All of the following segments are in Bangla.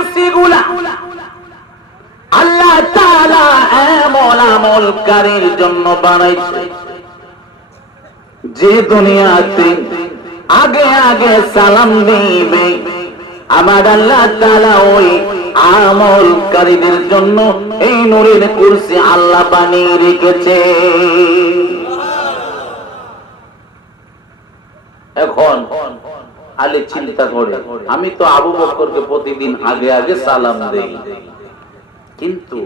কুরসিগুলা আল্লাহ তাআলা এমন আমলকারীর জন্য বানাইছে যে দুনিয়াতে আগে আগে সালাম দিবে আমার আল্লাহ তাআলা ওই আমলকারীদের জন্য এই নূরের কুরসি আল্লাহ বানিয়ে রেখেছে। এখন আলী চিন্তা করে, আমি তো আবু বকরকে প্রতিদিন আগে আগে সালাম দেই, কিন্তু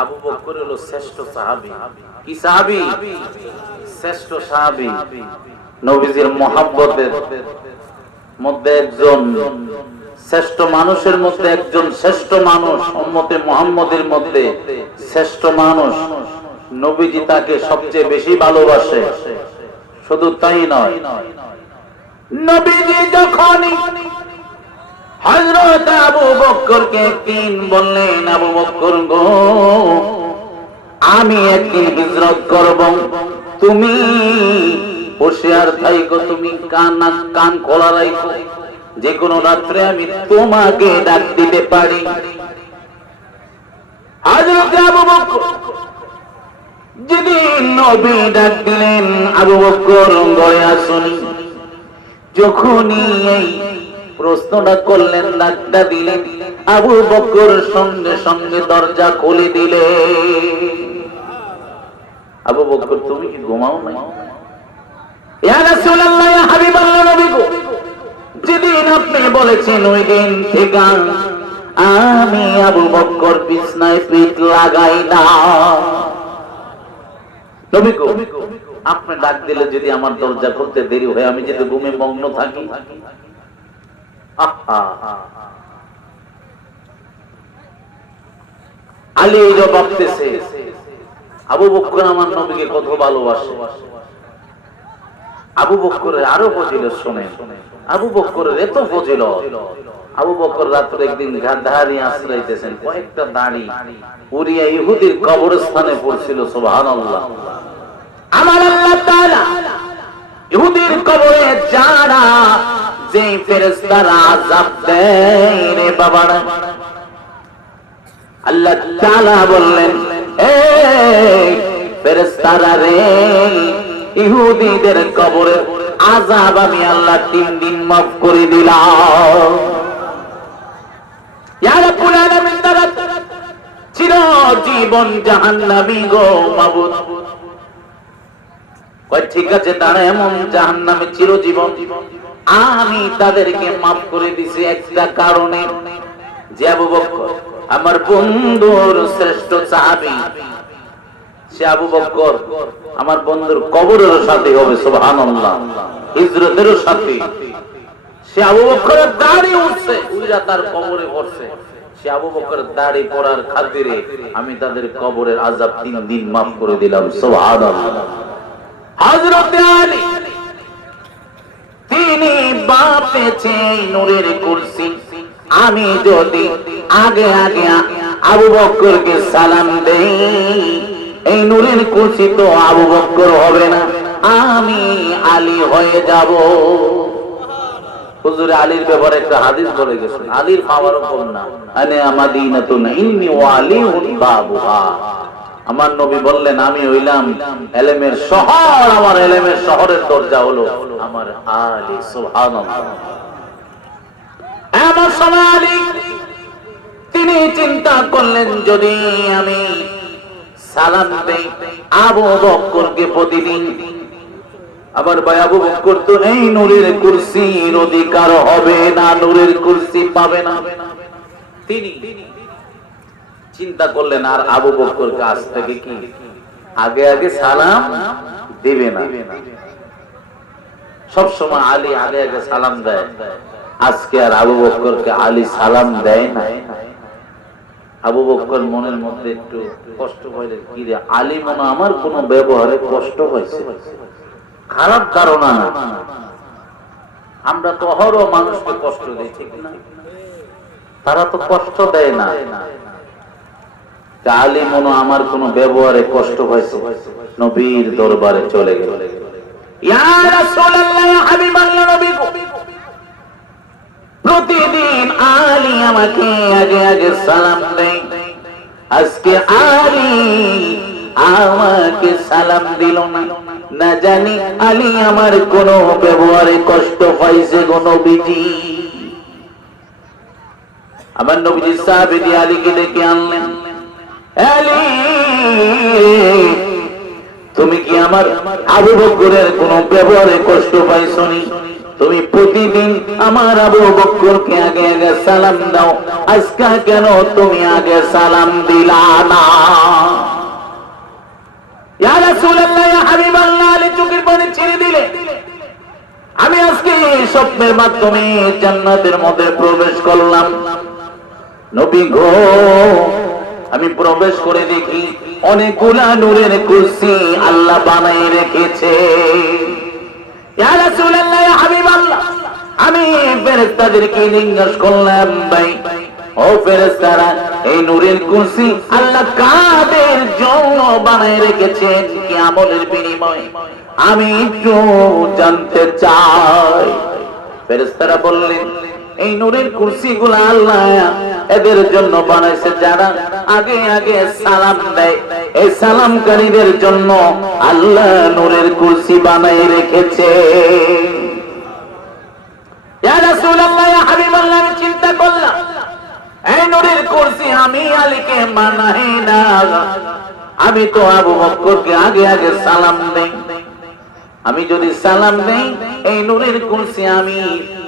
আবু বকর হলো শ্রেষ্ঠ সাহাবী। কি সাহাবী? শ্রেষ্ঠ সাহাবী, নবীজির মহব্বতের মধ্যে একজন শ্রেষ্ঠ মানুষের মধ্যে একজন শ্রেষ্ঠ মানুষ, উম্মতে মুহাম্মদের মধ্যে শ্রেষ্ঠ মানুষ। নবীজি তাকে সবচেয়ে বেশি ভালোবাসে। শুধু তাই নয়, নবীজি যখন হযরত আবু বকরকে একদিন বললেন, আবু বকর গো, আমি একদিন হিজরত করব, তুমি হুঁশিয়ার থাইকো, তুমি কান খোলা রাখো, যে কোনো রাত্রে আমি তোমাকে ডাক দিতে পারি। হযরত আবু বকর যেদিন নবী ডাক দিলেন, আবু বকর ঘরে আসুন। যখনই এই প্রশ্নটা করলেন, ডাকটা দিলেন, আবু বকর সঙ্গে সঙ্গে দরজা খুলে দিলে। আবু বকর, তুমি কি ঘুমাও না? ইয়া রাসূলুল্লাহ, ইয়া হাবিবাল্লাহ, নবী গো, যেদিন আপনি বলেছেন ওই দিন থেকে আমি আবু বকর বিছনায় পিঠ লাগাই না। নবী গো, আপনি ডাক দিলে যদি আমার দরজা খুলতে দেরি হয়, আমি যদি ঘুমে মগ্ন থাকি। আলী ভাবতেছে, আবু বকর আমার নবীকে কত ভালোবাসে। আবু বকরের আরো ফজিলত শুনে, আবু বকরের এত ফজিলত। আবু বকর রাত্রে একদিন গাধারি আশ্রয়তেছেন, কয়েকটা দাড়ি উড়িয়া ইহুদির কবরস্থানে পড়ছিল। সুবহানাল্লাহ। আমার আল্লাহ তাআলা ইহুদির কবরে যারা যে ফেরেশতারা আযাব দেয় রে বাবারা, আল্লাহ তাআলা বললেন, এই ফেরেশতারা রে, ইহুদিদের কবরে আযাব আমি আল্লাহ 3 দিন মাফ করে দিলাম। ইয়া রাব্বুল আলামিন, তারা চিরজীবন জাহান্নামী গো মাবুদ। কয় ঠিক আছে, তারা এমন জাহান্নামে চিরজীবন, আমি তাদেরকে মাফ করে দিছি একটা কারণে, যে আবু বকর আমার বন্ধুর শ্রেষ্ঠ সাহাবী, সে আবু বকর আমার বন্ধুর কবরের সাথে হবে। সুবহানাল্লাহ। হিজরতের সাথে সে আবু বকরের দাড়ি উঠছে, উইরা তার কবরে পড়ছে। সে আবু বকরের দাড়ি পড়ার খাতিরে আমি তাদের কবরের আযাব 3 দিন মাফ করে দিলাম। সুবহানাল্লাহ। হযরত আলী তিনি বাপেছে নূরের কুরসি। আমি যদি আগে আগে আবু বকরকে সালাম দেই, এই নূরের কুরসি তো আবু বকর হবে না, আমি আলী হয়ে যাব। হুজুর আলীর ব্যাপারে একটা হাদিস বলে গেছেন, আলীর পাওয়ার কম না, আনে আমাদিনাতুন ইলমি ওয়া আলিহুন বাবুহা। আমার নবী বললেন, আমি হইলাম ইলমের শহর, আমার ইলমের শহরের দরজা হলো আমার আলী। সুবহানাল্লাহ। এমন সময় আলী তিনি চিন্তা করলেন, যদি আমি সালাম দেই আবু বকরকে প্রতিদিন, আবার ভাই আবু বকর তো এই নূরের কুরসির অধিকার হবে না, নূরের কুরসি পাবে না। তিনি চিন্তা করলেন, আর আবু বকর কাছ থেকে কি আগে আগে সালাম দিবে না। সব সময় আলী আগে আগে সালাম দেয়, আজকে আর আবু বকরকে আলী সালাম দেয় না। আবু বকর মনের মধ্যে একটু কষ্ট হইলে, কি রে আলী মনে আমার কোন ব্যবহারে কষ্ট হয়েছে, খারাপ ধারণা না। আমরা তো অহরহ মানুষকে কষ্ট দিই, ঠিক না? তারা তো কষ্ট দেয় না। আলী মনে আমার কোন ব্যবহারে কষ্ট হয়েছে, নবীর দরবারে চলে গেল। ইয়া রাসূলুল্লাহ, ইয়া হাবিবাল্লাহ, নবী গো, প্রতিদিন আলী আমাকে আগে আগে সালাম দেয়, আজকে আলী আমাকে সালাম দিল না, না জানি আলী আমার কোন ব্যবহারে কষ্ট পাইছে গো নবীজি। আমার নবীজি সাহাবী আলীকে ডেকে আনলেন, আলী তুমি কি আমার আবু বকরের কোন ব্যবহারে কষ্ট পাইছো নি? তুমি প্রতিদিন আমার আবু বকরকে আগে আগে সালাম দাও, আজকে কেন তুমি আগে সালাম দিলা না? ইয়া রাসূলুল্লাহ, ইয়া হাবিবাল্লাহ, আলী চোখের পানি ছেড়ে দিলে। আমি আজকে স্বপ্নের মাধ্যমে জান্নাতের মধ্যে প্রবেশ করলাম। নবী গো, আমি প্রবেশ করে দেখি অনেকগুলা নূরের কুরসি আল্লাহ বানাই রেখেছে। ইয়া রাসূলুল্লাহ, ইয়া হাবিবাল্লাহ, আমি ফেরেশতাদেরকে জিজ্ঞাসা করলাম, ভাই ও ফেরেশতারা, এই নূরের কুরসি আল্লাহ কাদের জন্য বানাই রেখেছেন, কি আমলের বিনিময়ে? আমি একটু জানতে চাই। ফেরেশতারা বললেন, এই নূরের কুরসিগুলো আল্লাহ এদের জন্য বানাইছে যারা আগে আগে সালাম দেয়, এই সালামকারীদের জন্য আল্লাহ নূরের কুরসি বানাই রেখেছে। ইয়া রাসূলুল্লাহ, ইয়া হাবিবাল্লাহ, আমি চিন্তা করলাম এই নূরের কুরসি আমি আলীকে মানাই না, আমি তো আবু বকরকে আগে আগে সালাম দেই। আমি যদি সালাম দেই এই নূরের কুরসি, আমি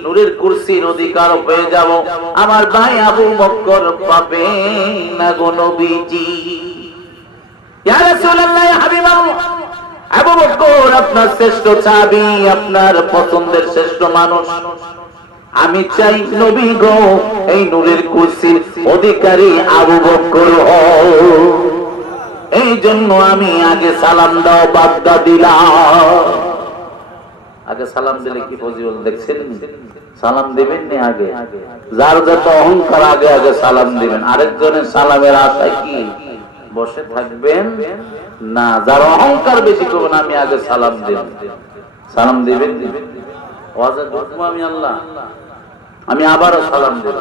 নূরের কুরসির অধিকার হয়ে যাব, আমার ভাই আবু বকর পাবে না গো নবীজি। ইয়া রাসূলুল্লাহ, ইয়া হাবিবাল্লাহ, আবু বকর আপনার শ্রেষ্ঠ সাহাবী, আপনার পছন্দের শ্রেষ্ঠ মানুষ। আমি চাই নবী গো এই নূরের কুরসির অধিকারী আবু বকর হও, এই জন্য আমি আগে সালাম দাও বাগদা দিলাম। আগে সালাম দিলে কি ফজিলত দেখছেন? সালাম দিবেন না আগে, যার যত অহংকার আগে আগে সালাম দিবেন, আরেকজনের সালামের আশায় কি বসে থাকবেন না। যার অহংকার বেশি করবেন, আমি আগে সালাম দেব, সালাম দিবেন। আমি আল্লাহ, আমি আবারও সালাম দেব,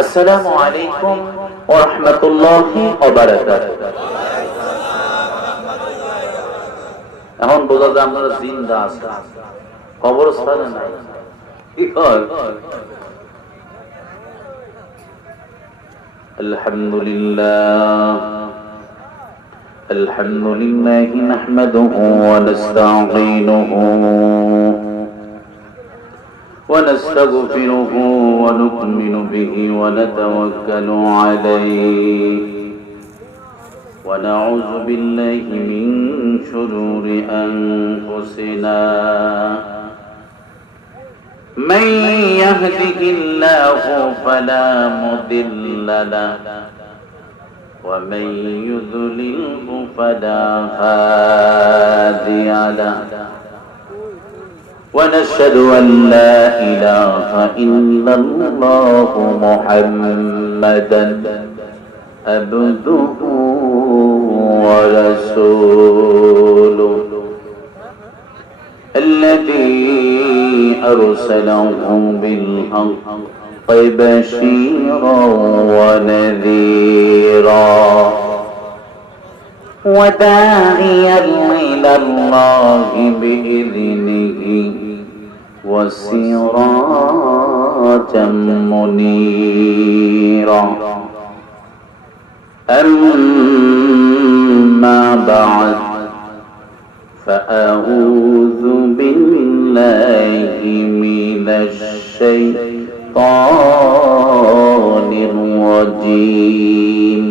আসসালামু আলাইকুম ওয়া রাহমাতুল্লাহি ওয়া বারাকাতুহু। এখন বোঝা যায় আপনারা জিন্দা আছেন, কবরস্থানে নাই। কি কয়? আলহামদুলিল্লাহ, আলহামদুলিল্লাহ নাহমাদুহু ওয়া নাস্তাঈনুহু ওয়া নাস্তাগফিরুহু ওয়া নু'মিনু বিহি ওয়া নাতাওয়াক্কালু আলাইহি ওয়া নাউযু বিল্লাহি মিন শুরুরি আনফুসিনা। من يهده الله فلا مضل له ومن يضلله فلا هادي له ونشهد أن لا إله إلا الله محمدا عبده ورسوله الذي أرسله بالحق بشيرا ونذيرا وداعيا إلى الله بإذنه وسراجا منيرا. أما بعد فأعوذ بالله من الشيطان الرجيم.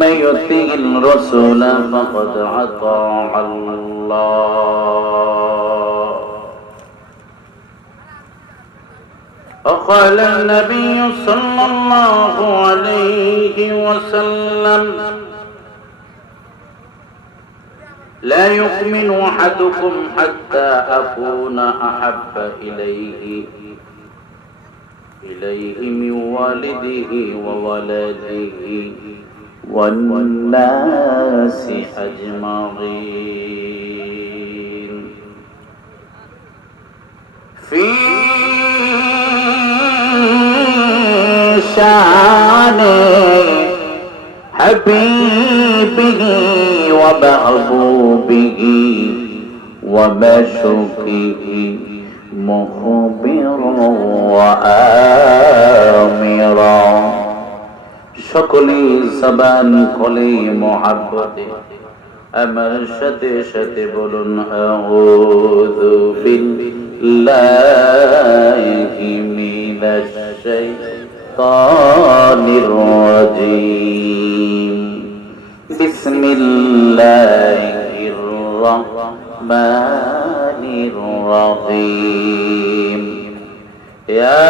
من يطع الرسول فقد أطاع الله. وقال النبي صلى الله عليه وسلم لا يؤمن أحدكم حتى أكون أحب إليه من والده وولده والناس أجمعين. في शान हबीबिही व महबूबिही व मशूकिही मुखबिरा व आमिरा। সকলি জবান খুলে মুহাব্বতে আমার সাথে সাথে বলুন আউযু বিল্লাহি মিনাশ শাইতানির রাজীম। বিসমিল্লাহির রাহমানির রাহিম। ইয়া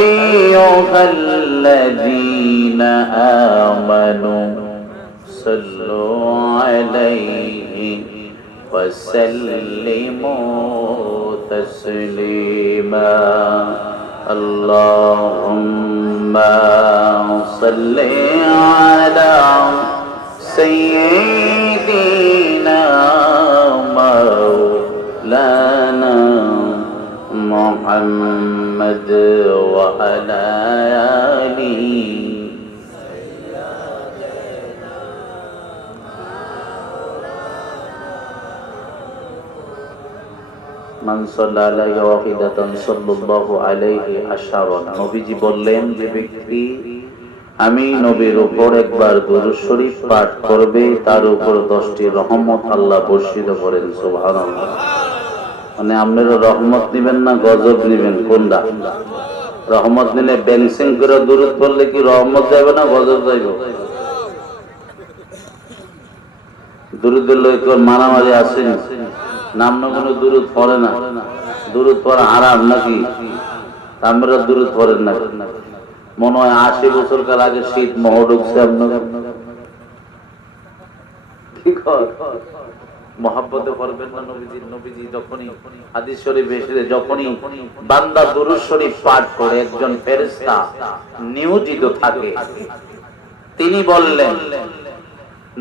أيها الذين آمنوا صلوا عليه وسلموا تسليما اللهم صل على سيدنا مولانا محمد وعلى آله মান সাল্লা আলাইহি ওয়াহিদাতান সাল্লাল্লাহু আলাইহি আশারান। নবীজি বললেন, যে ব্যক্তি আমি নবীর উপর একবার দুরূদ শরীফ পাঠ করবে তার উপর 10টি রহমত আল্লাহ বর্ষিত করেন। সুবহানাল্লাহ। মানে আপনারা রহমত নিবেন না গজব নিবেন? কোনটা? রহমত নিলে বেনসিং করে দুরূদ পড়লে কি রহমত যাবে না গজব যাইবে? দুরূদের লইক মারামারি আছে, নাম না কোনো দুরূদ পড়ে না। দুরূদ পড়া হারাম নাকি? আমরা দুরূদ পড়েন না। মনে হয় 80 বছর কাল আগে শীত মহ ঢুকছে আপনার। কি কর মহব্বতে করবেন না নবীজি? নবীজি যখনই হাদিস শরীফে এসেছে, যখনই বান্দা দুরূদ শরীফ পাঠ করে একজন ফেরেশতা নিয়োজিত থাকে, তিনি বললেন,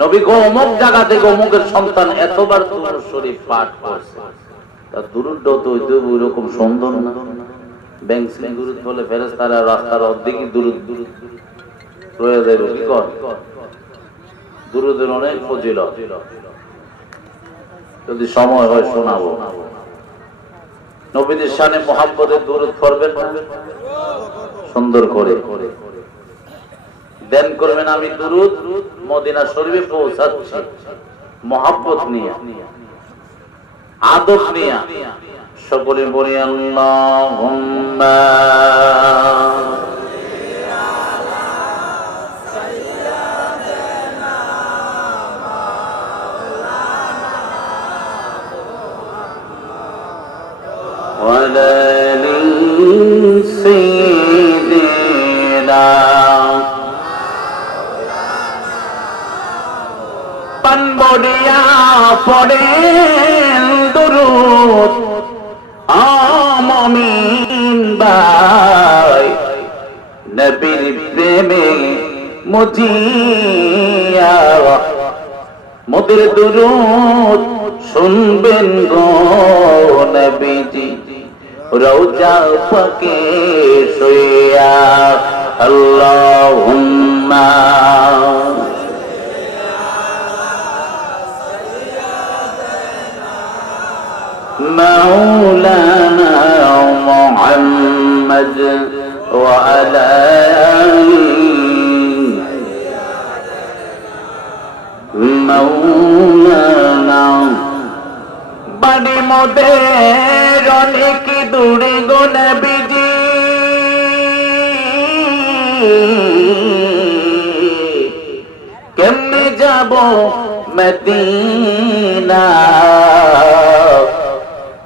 নবী গো অমুক জায়গা থেকে অমুকের সন্তান এতবার দুরূদ শরীফ পাঠ করছে। তার দুরূদটাও তো ওইরকম সুন্দর না। ব্যাংসিং দুরূদ বলে ফেরেশতারা রাস্তার অর্ধেকই দুরূদ রয়ে যাবে। কি কর? দুরূদের অনেক ফজিলত, যদি সময় হয় শোনাবো। নবীদের শানে মুহাব্বতের দুরূদ পড়বেন না সুন্দর করে দেন করবেন। আমি দুরূদ মদিনা শরীফে পৌঁছাচ্ছি মুহাব্বত নিয়ে, আদব নিয়ে। সকলে বলি আল্লাহুম্মা وعلى آل سيدنا পানবড়িয়া পড়েন দুরূদ আমিন ভাই নবীর প্রেমে মজিয়া মোদের দুরূদ শুনবেন গো নবীজি রওজা পাকে শুইয়া। আল্লাহুম্মা মাওলানা মুহাম্মদ ওয়া আলা মাওলানা। বাড়ি মোদের অনেক দূরে গো নবীজি, কেমনে যাব মদিনা,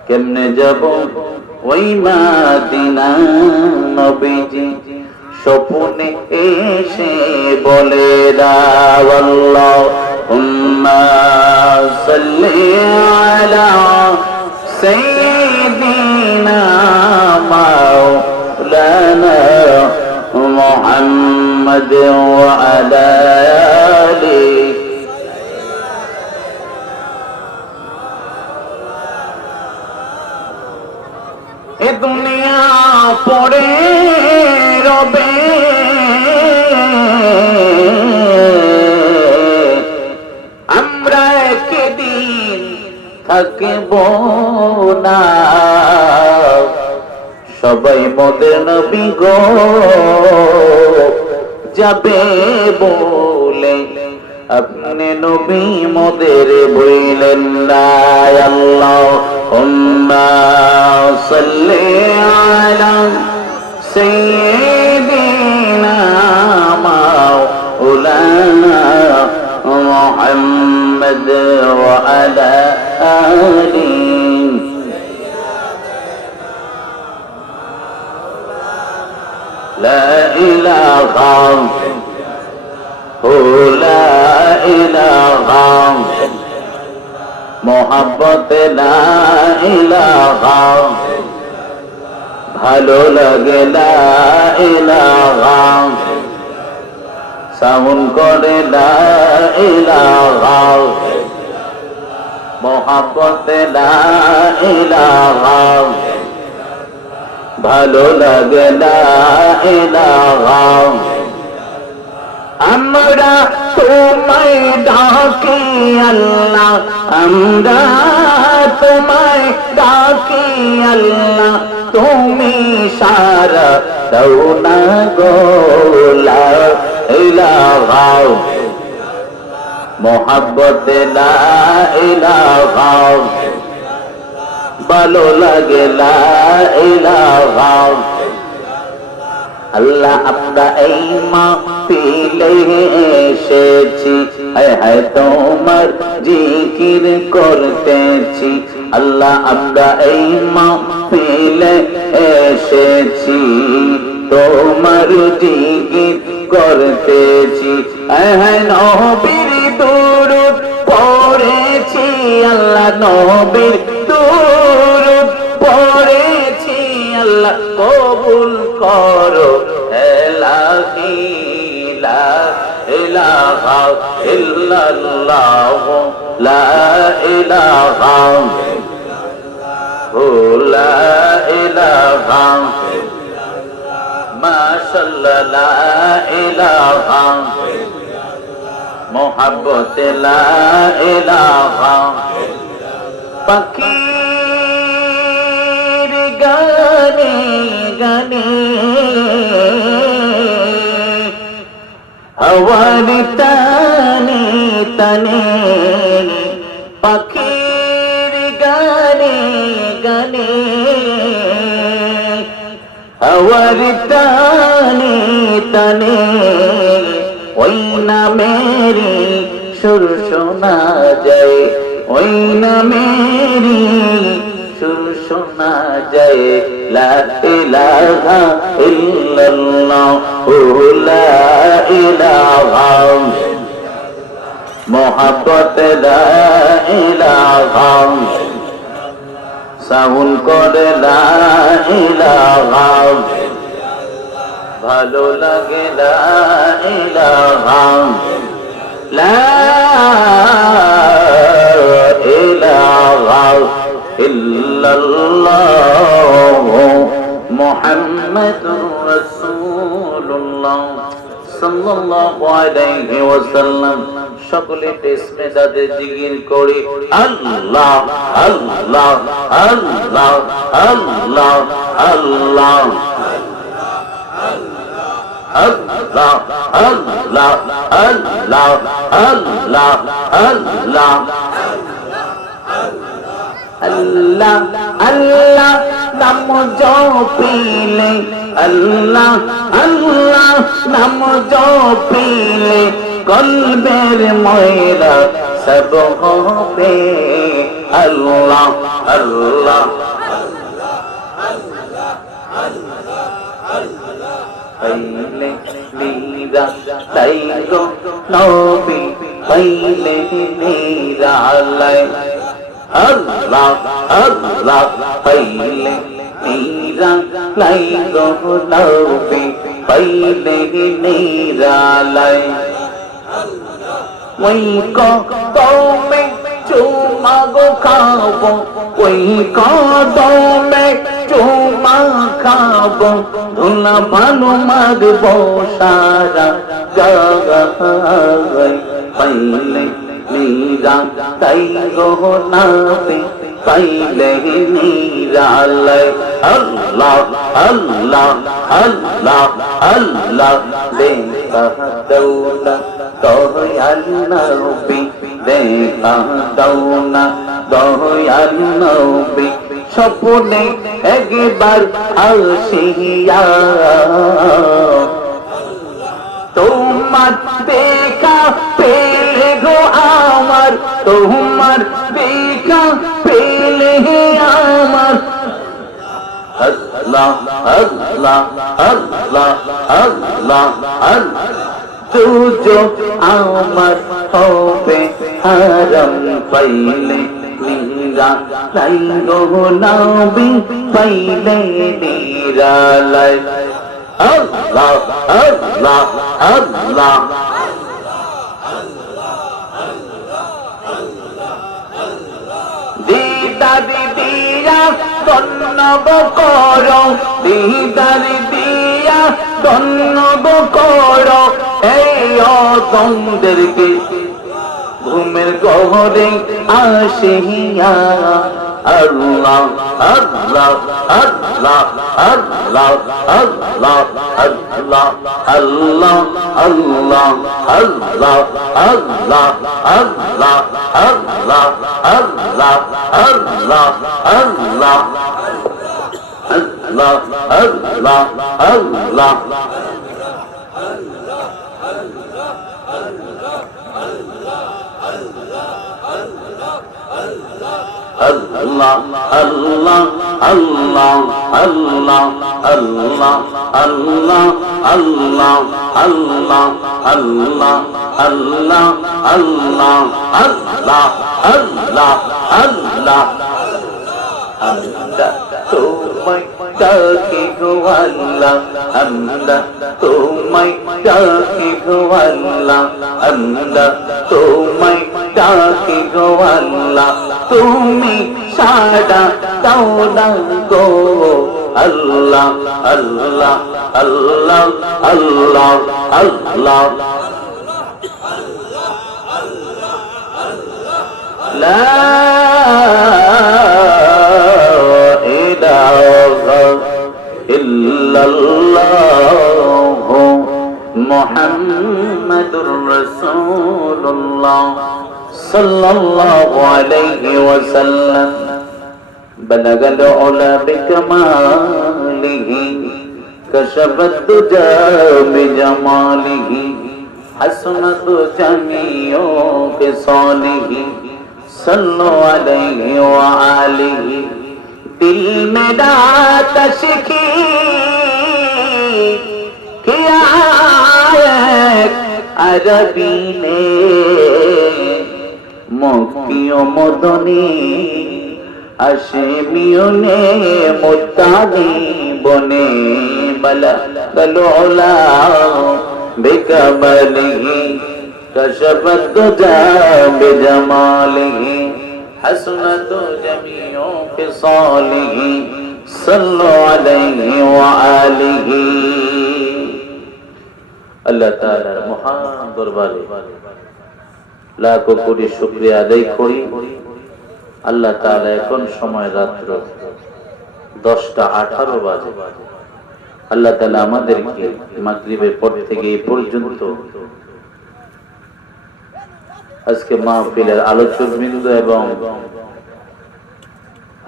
কেমনে যাব ওই মদিনা। নবীজি স্বপ্নে এসে বলে দাও আল্লাহুম্মা সাল্লি আলা সাইয়্যিদিনা মাওলানা মুহাম্মদ ওয়া আলা আলিহি। এ দুনিয়া পড়ে রবে আমরা একদিন থাকব না সবাই মোদের নবী গো যাবে বলে আপনি নবী মোদের বইলেন না আল্লাহুম্মা সাল্লি আলা সাইয়্যিদিনা মাওলানা মুহাম্মদ ওয়া আলা আলিহি لا إله لا إله محبت لا إله ভালো লাগে লা ইলাহা সাউন্ড করে লা ইলাহা মোহাব্বত লা ইলাহা ভালো লাগে লা ইলাহা আমরা তোমায় ডাকি আল্লাহ আমরা তোমায় ডাকি আল্লাহ তুমি সারা দাও না গো লা ইলাহা মোহাব্বত লা ইলাহা ভালো লাগে লা ইলাহা আল্লাহ আমরা এই মাহফিলে এসেছি হায় হায় তোমার জিকির করতেছি আল্লাহ আমরা এই মাহফিলে এসেছি তোমার জিকির করতেছি হায় হায় নবীর দুরূদ পড়েছি আল্লাহ নবীর দুরূদ পড়েছি আল্লাহ কবুল করো ইলাহি লা ইলাহা ইল্লাল্লাহ লা ইলাহা লা ইলাহা মাশাআল্লাহ লা ইলাহা মোহাব্বত লা ইলাহা পাখির গানে গানে হাওয়ার টানে টানে পাখির গানে গানে হাওয়ার টানে টানে ওই নামেরি সুর শোনা যায় ওই নামেরি সুর শোনা যায় লা ইলাহা ইল্লাল্লাহ লা ইলাহা মোহাব্বত লা ইলাহা সাউন্ড করে লা ইলাহা ভালো লাগে লা ইলাহা লা ইলাহা ইল্লাল্লাহ মুহাম্মাদুর রাসূলুল্লাহ সাল্লাল্লাহু আলাইহি ওয়াসাল্লাম সকলে ইসমে দাদে জিকির করে আল্লাহ আল্লাহ আল্লাহ আল্লাহ আল্লাহ Allah, Allah, Allah, Allah, Allah, Allah, Allah, nam jopile, Allah, Allah, nam jopile, qalber moira sab hobe, Allah, Allah. পাইলে নীরা লাইগো নবী পাইলে নীরা লাই আল্লাহ আল্লাহ পাইলে নীরা লাইগো নবী পাইলে নীরা লাই ওই কদমে চুমা গো খাবো ওই কদমে চুমা খাবো ধুলা ভালো মারবো সারা গায় পাইলে নীরা তাই গো নাবে পাইলে নীরালয় আল্লাহ আল্লাহ আল্লাহ আল্লাহ দেখা দৌলা দয়াল নবী দেখা দৌলা দয়াল নবী স্বপ্নে একবার আসিয়া তোমার দেখা পেলে গো আমার তোমার দেখা পেলে আমার আল্লাহ আল্লাহ আল্লাহ আল্লাহ আল্লাহ তুজো আমার হবে হারাম পাইলে নীরা লাই গো নবী পাইলে নীরালয় আল্লাহ আল্লাহ আল্লাহ দিদারি দিয়া ধন্যব করো দিদারি দিয়া ধন্যব করো এই অদমদেরকে ঘুমের গহরে আসিয়া আল্লাহ আল্লাহ আল্লাহ আল্লাহ আল্লাহ আল্লাহ আল্লাহ আল্লাহ আল্লাহ আল্লাহ আল্লাহ আল্লাহ আল্লাহ আল্লাহ আল্লাহ আল্লাহ আল্লাহ আল্লাহ Allah Allah Allah Allah Allah Allah Allah Allah Allah Allah Allah Allah Allah Allah Hamda tumai daki Allah Hamda tumai daki Allah Hamda tumai daki Allah তুমি সাদা দাওনা গো আল্লাহ আল্লাহ আল্লাহ আল্লাহ আল্লাহ লা ইলাহা ইল্লাল্লাহ মুহাম্মাদুর রাসূলুল্লাহ صلى الله عليه وسلم بلغ العلا بكماله كشف الدجى بجماله حسنت جميع خصاله صلوا عليه وآله दिल में तशकी किया अरबी ने মুক্তিও মদনী আশেমিও নে মুত্তানি বনে বলা গলোলা বিকামালিহি কশফত দুজা বিজামালিহি হাসনাত জামিউ ফিসালিহি সাল্লু আলাইহি ওয়া আলিহি আল্লাহ তাআলার মহান দরবারে লাখো কোটি শুকরিয়া আদায় করি। আল্লাহ তাআলা এখন সময় রাত্র 10:18 বাজে। আল্লাহ তাআলা আমাদেরকে মাগরিবের পর থেকে এই পর্যন্ত আজকে মাহফিলের আলোচক বৃন্দ এবং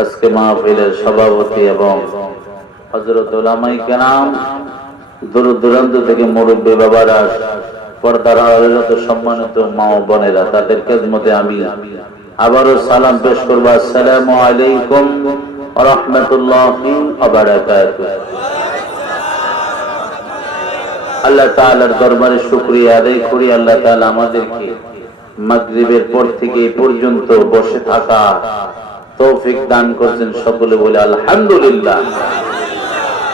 আজকে মাহফিলের সভাপতি এবং হযরত উলামায়ে কেরাম দূর দূরান্ত থেকে মুরব্বী বাবারা পর্দার আড়ালে সম্মানিত মা ও বোনেরা তাদের খেদমতে আমি আবারও সালাম পেশ করব। আসসালামু আলাইকুম ওয়া রাহমাতুল্লাহি ওয়া বারাকাতুহু। আল্লাহ তাআলার দরবারে শুকরিয়া আদায় করি। আল্লাহ তাআলা আমাদেরকে মাগরিবের পর থেকে এই পর্যন্ত বসে থাকা তৌফিক দান করেছেন। সকলে বলে আলহামদুলিল্লাহ।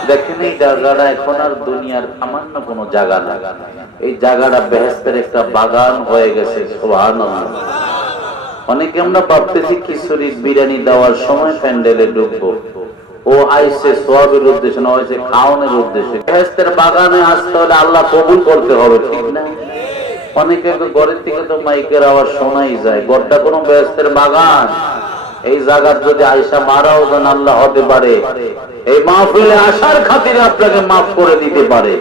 দেখেন এই জায়গাটা এখন আর দুনিয়ার সামান্য কোনো জায়গা না, এই জায়গাটা বেহেশতের একটা বাগান হয়ে গেছে। সুবহানাল্লাহ। অনেকে আমরা ভাবতেছি খিচুড়ি বিরিয়ানি দেওয়ার সময় প্যান্ডেলে ঢুকবো, ও আইসে সওয়াবের উদ্দেশ্যে না, হয়েছে খাওয়ানোর উদ্দেশ্যে। বেহেশতের বাগানে আসতে হলে আল্লাহ কবুল করতে হবে, ঠিক না? অনেকে ঘরের থেকে তো মাইকের আওয়াজ শোনাই যায়, ঘরটা কোনো বেহেশতের বাগান। এই জায়গা যদি আয়সা মারাও যান, আল্লাহ হতে পারে এই মাহফিলে আসার খাতিরে আপনাকে মাফ করে দিতে পারে।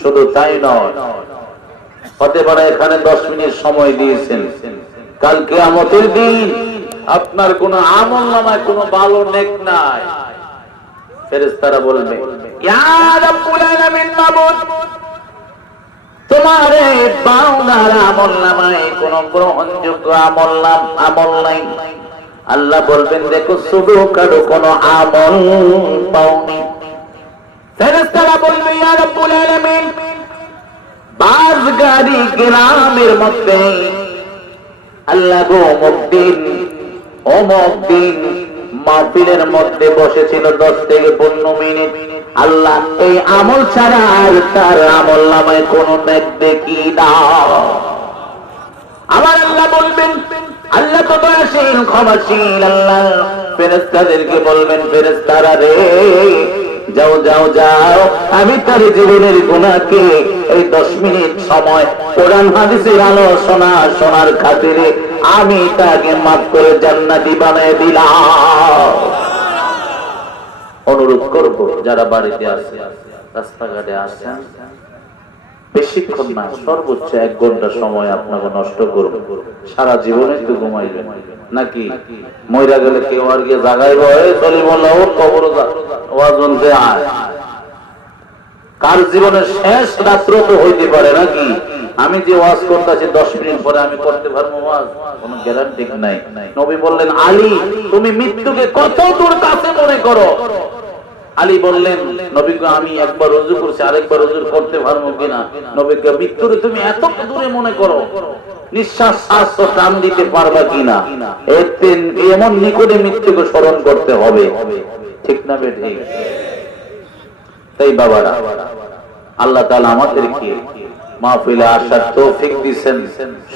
শুধু তাই নয়, হতে পারে এখানে 10 মিনিট সময় দিয়েছেন, কাল কিয়ামতের দিন আপনার কোন আমল নামায় কোনো ভালো নেক নাই। ফেরেশতারা বলবে, ইয়া রাব্বুল আলামিন, মাবুদ, তোমার এই বান্দার আমল নামায় কোনো গ্রহণযোগ্য আমল নাই। আল্লাহ বলবেন, দেখো শুধু কারো কোনো আমল পাওনি। ফেরেশতারা বলবে, ইয়া রাব্বুল আলামিন, বাজগাড়ি গ্রামের মধ্যে আল্লাহ গো অমুক দিন মাহফিলের মধ্যে বসেছিল 10 থেকে 15 মিনিট। আল্লাহ এই আমল ছাড়া আর তার আমল নামায় কোন নেক দেখি না। আমার আল্লাহ বলবেন, আল্লাহ তো দয়াশীল ক্ষমাশীল। আল্লাহ ফেরেশতাদেরকে বলবেন, ফেরেশতারা রে, যাও যাও যাও, আমি তার জীবনের গুনাহকে এই 10 মিনিট সময় কোরআন হাদিসের আলোচনা শোনার খাতিরে আমি তাকে মাফ করে জান্নাতি বানিয়ে দিলাম। অনুরোধ করব, যারা বাড়িতে আছেন, রাস্তাঘাটে আসেন, বেশিক্ষণ না, সর্বোচ্চ 1 ঘন্টা সময় আপনাকে নষ্ট করব। সারা জীবনে তো ঘুমাইবেন নাকি? মইরা গেলে কেউ আর গিয়ে জাগাইব, চলি বললো ওর কবর ওয়াজনতে আয়। কার জীবনের শেষ রাত্র তো হইতে পারে নাকি? আমি যে ওয়াজ করতেছি 10 মিনিট পরে আমি করতে পারবো ওয়াজ, কোনো গ্যারান্টি নাই। নবী বললেন, আলী, তুমি মৃত্যুকে কত দূর কাছে মনে করো? আলী বললেন, নবীকে আমি একবার রুজু করছি, আরেকবার রুজু করতে পারবো কিনা? নবীকে, মৃত্যুরে তুমি এত দূরে মনে করো, নিঃশ্বাস শ্বাস টান দিতে পারবা কিনা? এমন নিকটে মৃত্যুকে স্মরণ করতে হবে, ঠিক না বেঠি? তাই বাবারা, আল্লাহ তাআলা আমাদেরকে মাহফিলে আসার তৌফিক দিয়েছেন।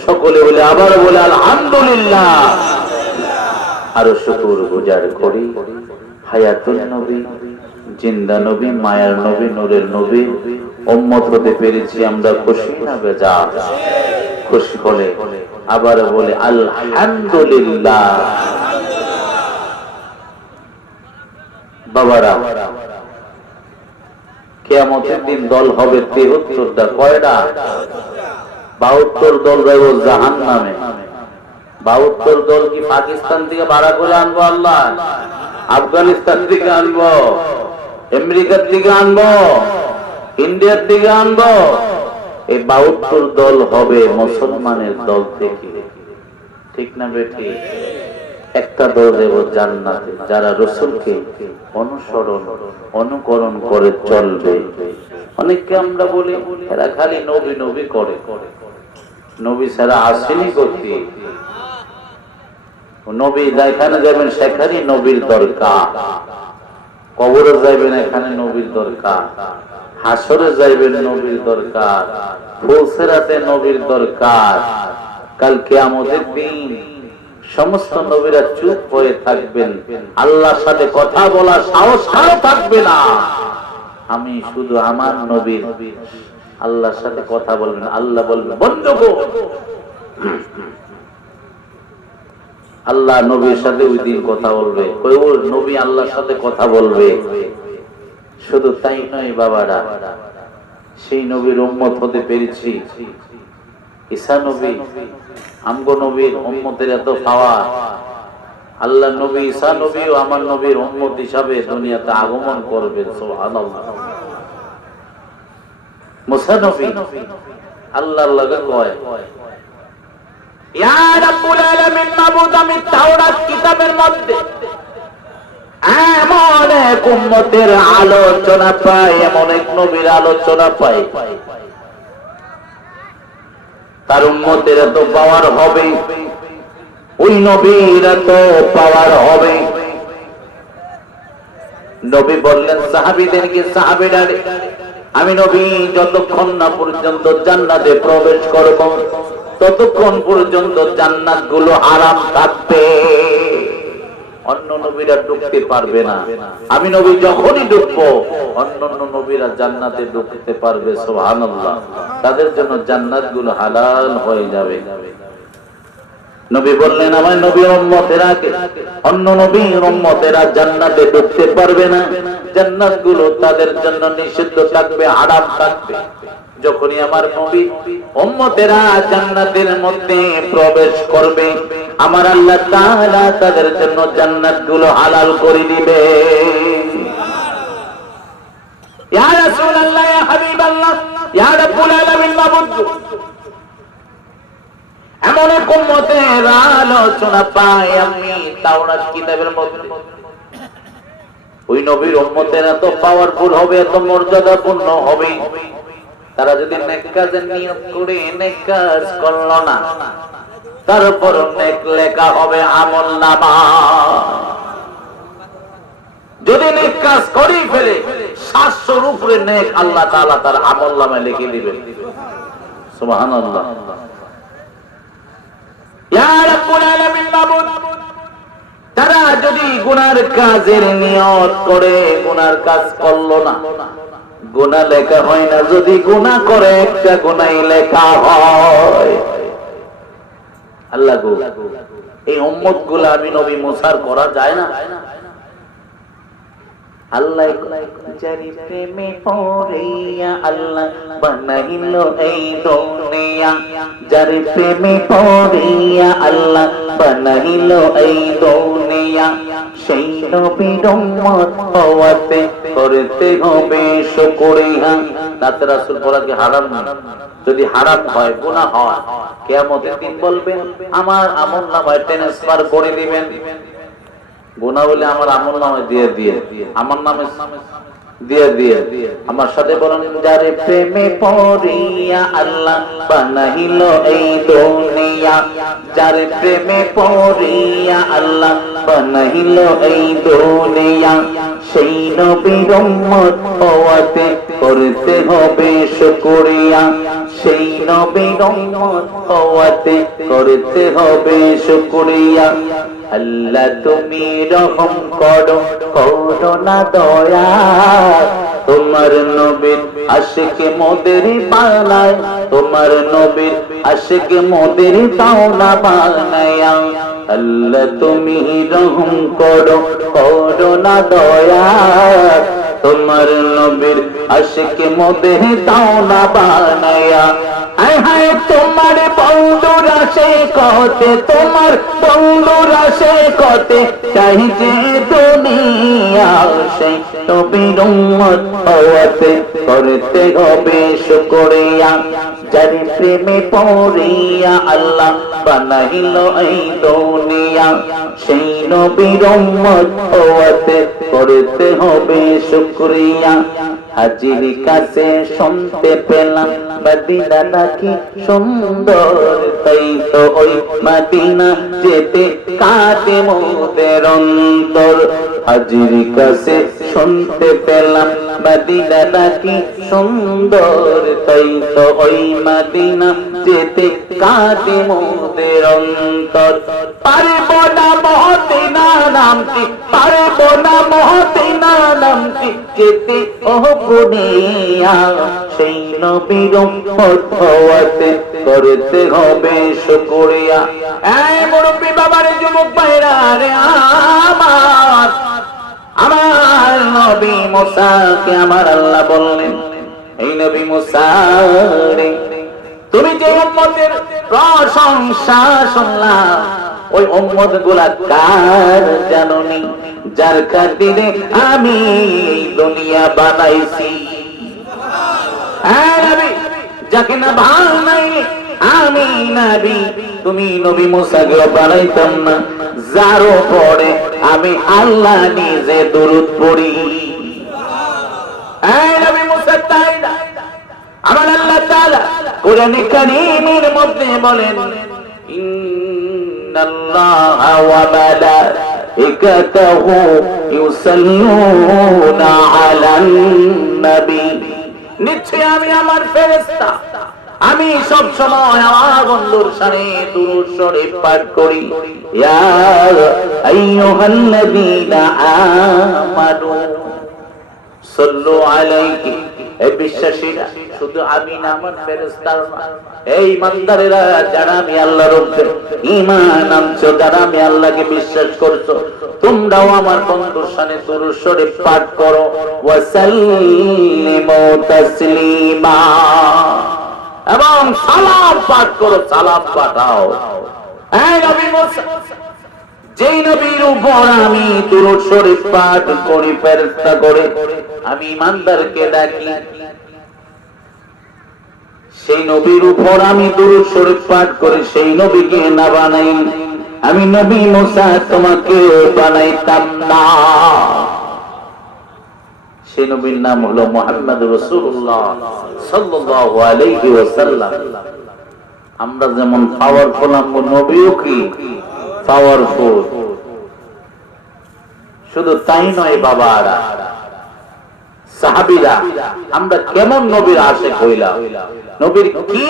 সকলে বলে, আবার বলে আলহামদুলিল্লাহ। আরো শুকর গুজার করি, হায়াতুন নবী, জিন্দা নবী, মায়ার নবী, নূরের নবী উম্মত হতে পেরেছি আমরা, খুশি না বেজার? খুশি হলে আবার বলে আলহামদুলিল্লাহ। বাবারা, কিয়ামতের দিন দল হবে 73টা। কয়টা? 72 দল যাবে জাহান্নামে। 72 দল কি পাকিস্তান থেকে ভাড়া করে আনবো আল্লাহ? আফগানিস্তান থেকে আনবো? আমেরিকার থেকে আনবো? ইন্ডিয়ার থেকে আনবো? এই 72 দল হবে মুসলমানের দল থেকে, ঠিক না বেঠি? একটা দল দেব জান্নাতে, যারা রাসূলকে অনুকরণ করে চলবে। অনেককে আমরা বলি এরা খালি নবী নবী করে, নবী ছাড়া আসেনি করতে। নবী যেখানে যাবেন সেখানেই নবীর দরকার। কবরে যাইবেন, এখানে নবীর দরকার। হাসরে যাইবেন, নবীর দরকার। ফুলসিরাতে নবীর দরকার। কাল কিয়ামতের দিন সমস্ত নবীরা চুপ হয়ে থাকবেন, আল্লাহর সাথে কথা বলার সাহস কারো থাকবে না। আমি শুধু আমার নবীর আল্লাহর সাথে কথা বলবেন। আল্লাহ বলবেন, বন্ধু, আল্লাহ নবীর সাথে ওই দিন কথা বলবে, ওই নবী আল্লাহর সাথে কথা বলবে। শুধু তাই নয় বাবারা, সেই নবীর উম্মত হতে পেরেছি। ঈসা নবী, আমগো নবীর উম্মতের এত পাওয়া, আল্লাহ নবী ঈসা নবী ও আমার নবীর উম্মত হিসাবে দুনিয়াতে আগমন করবেন। সুবহানাল্লাহ। মুসা নবী আল্লাহর লগে কয়, ইয়া রাব্বুল আলামিন, মাবুদ, আমি তাওরাত কিতাবের মধ্যে এমন এক উম্মতের আলোচনা পাই, এমন এক নবীর আলোচনা পাই, তার উম্মতের এত পাওয়ার হবে, ওই নবীর এত পাওয়ার হবে। নবী বললেন সাহাবীদেরকে, সাহাবীরা, আমি নবী যতক্ষণ না পর্যন্ত জান্নাতে প্রবেশ করব, ততক্ষণ পর্যন্ত জান্নাত গুলো আরাম থাকবে। অন্য নবীরা ঢুকতে পারবে না। আমি নবী যখনই ঢুকবো অন্যান্য নবীরা জান্নাতে ঢুকতে পারবে। সুবহানাল্লাহ। তাদের জন্য জান্নাতগুলো হালাল হয়ে যাবে। নবী বললেন আমার নবীর উম্মতেরাকে অন্য নবীর উম্মতেরা জান্নাতে ঢুকতে পারবে না, জান্নাতগুলো তাদের জন্য নিষিদ্ধ থাকবে, হারাম থাকবে। যখনই আমার নবী উম্মতেরা জান্নাতের মধ্যে প্রবেশ করবে, আমার আল্লাহ তাআলা তাদের জন্য জান্নাতগুলো হালাল করে দিবে। ইয়া রাসূলুল্লাহ, ইয়া হাবিবাল্লাহ, ইয়া রাব্বুল আলামিন, মাবুদ, এমন এক উম্মতের আলোচনা পাই আমি তাওরাত কিতাবের মধ্যে। ওই নবীর উম্মতেরা তো পাওয়ারফুল হবে, এত মর্যাদাপূর্ণ হবে, তারা যদি নেক কাজের নিয়ত করে নেক কাজ করলো না, তারপর নেক লেখা হবে আমলনামা। যদি নেক কাজ করে ফেলে 700-র উপরে নেক আল্লাহ তাআলা তার আমলনামায় লিখে দিবেন। সুবহানাল্লাহ। ইয়া রাব্বুল আলামিন, মাবুদ, তারা যদি গুনার কাজের নিয়ত করে গুনার কাজ করলো না, গুনাহ লেখা হয় না। যদি গুনাহ করে একটা গুনাহই লেখা হয়। আল্লাহ গো, এই উম্মতগুলো আমি নবী মুসার করা যায় না। আল্লাহ যারি প্রেমে পড়িয়া আল্লাহ বানাইলো এই দুনিয়া, যারি প্রেমে পড়িয়া আল্লাহ বানাইলো এই দুনিয়া, সেই নবীর উম্মত হওয়াতে করতে হবে শুকরিয়া। নাতে রাসূল পড়া কি হারাম না? যদি হারাম হয়, গুনাহ হয়, কিয়ামতের দিন বলবেন আমার আমলনামায় ট্রান্সফার করে দিবেন। গুনাহ বলে আমার আমলনামায় দিয়ে দিয়ে, আমার নামে দিয়ে দিয়ে। আমার সাথে বলেন যারে প্রেমে পড়িয়া আল্লাহ বানাইলো এই দুনিয়া, যারে প্রেমে পড়িয়া আল্লাহ বানাইলো এই দুনিয়া, সেই নবীর উম্মত হওয়াতে করতে হবে শুকরিয়া, সেই নবীর উম্মত হওয়াতে করতে হবে শুকরিয়া। আল্লাহ তুমি রহম করো, করো না দয়া, তোমার নবীর আশিকে মোদের বানায়, তোমার নবীর আশিকে মোদের তাওনা বানায়া। আল্লাহ তুমি রহম করো, করো না দয়া, তোমার নবীর আশিকে মোদের তাওনা বানায়া। আয় হায় তোমার বন্ধুরা সে কতে, তোমার বন্ধুরা সে কতে, চাই যে দুনিয়া, সেই নবীর উম্মত হওয়াতে করতে হবে শুকরিয়া। যার প্রেমে পড়িয়া আল্লাহ বানাইলো এই দুনিয়া, সেই নবীর উম্মত হওয়াতে করতে হবে শুকরিয়া। হাজির কাছে শুনতে পেলাম মদিনা নাকি সুন্দর, তাই তো ওই মদিনা যেতে কাঁদে মোদের অন্তর। হাজির কাছে শুনতে পেলাম মদিনা নাকি সুন্দর, তাই তো ওই মদিনা যেতে কাঁদে মোদের অন্তর। পারবো না মদিনা নামটি, পারবো না মদিনা নামটি যেতে ও দুনিয়া, সেই নবীর উম্মত হওয়াতে করতে হবে শুকরিয়া। এই মুরব্বি বাবার যুবক ভাইরা রে, আমার নবী মুসাকে আমার আল্লাহ বললেন, এই নবী মুসা রে, তুমি যে উম্মতের প্রশংসা শুনলা, ওই উম্মত গুলা কার জানোনি? যার খাতিরে আমি দুনিয়া বানাইছি। যাকে না বানাই আমি নবী, তুমি নবী মুসাকে বানাইতাম না, যার উপরে আমি আল্লাহ নিজে দরুদ পড়ি। নবী মুসা তাই না, আমার আল্লাহ তাআলা কোরআনে কারীমের মধ্যে বলেন, ইন্নাল্লাহা ওয়া মালাইকাতাহু ইউসাল্লুনা আলান নবী, নিশ্চয় আমি আমার ফেরেশতা আমি সব সময় আমার বন্ধুর সামনে দুরূদ শরীফ পাঠ করি, ইয়া আইয়ুহাল্লাযীনা আমানু সাল্লু আলাইহি। এই বিশ্বাসীরা শুধু আমি না, আমার ফেরেশতারা না, এই ইমানদারেরা যারা আমি আল্লাহর উপরে ঈমান আনছো, যারা আমি আল্লাহকে বিশ্বাস করছো, তোমরাও আমার বন্ধুর সামনে দুরূদ শরীফ পাঠ করো, ওয়া সাল্লিমু তাসলিমা, এবং সালাম পাঠ করো, সালাম পাঠাও। এই নবী মুসা, যেই নবীর উপর আমি দুরূদ শরীফ পাঠ করি ফেরেশতা করে, আমি ইমানদারকে ডাকি, সেই নবীর উপর আমি দুরূদ শরীফ পাঠ করি, সেই নবীকে না বানাই, আমি নবী মুসা তোমাকে বানাইতাম না। সেই নবীর নাম হলো মুহাম্মদ রাসূলুল্লাহ সাল্লাল্লাহু আলাইহি ওয়াসাল্লাম। আমরা যেমন পাওয়ারফুল, আমরা নবীও কি পাওয়ারফুল। শুধু তাই নয় বাবারা, সাহাবীরা, আমরা কেমন নবীর আশিক হইলাম, নবীর কি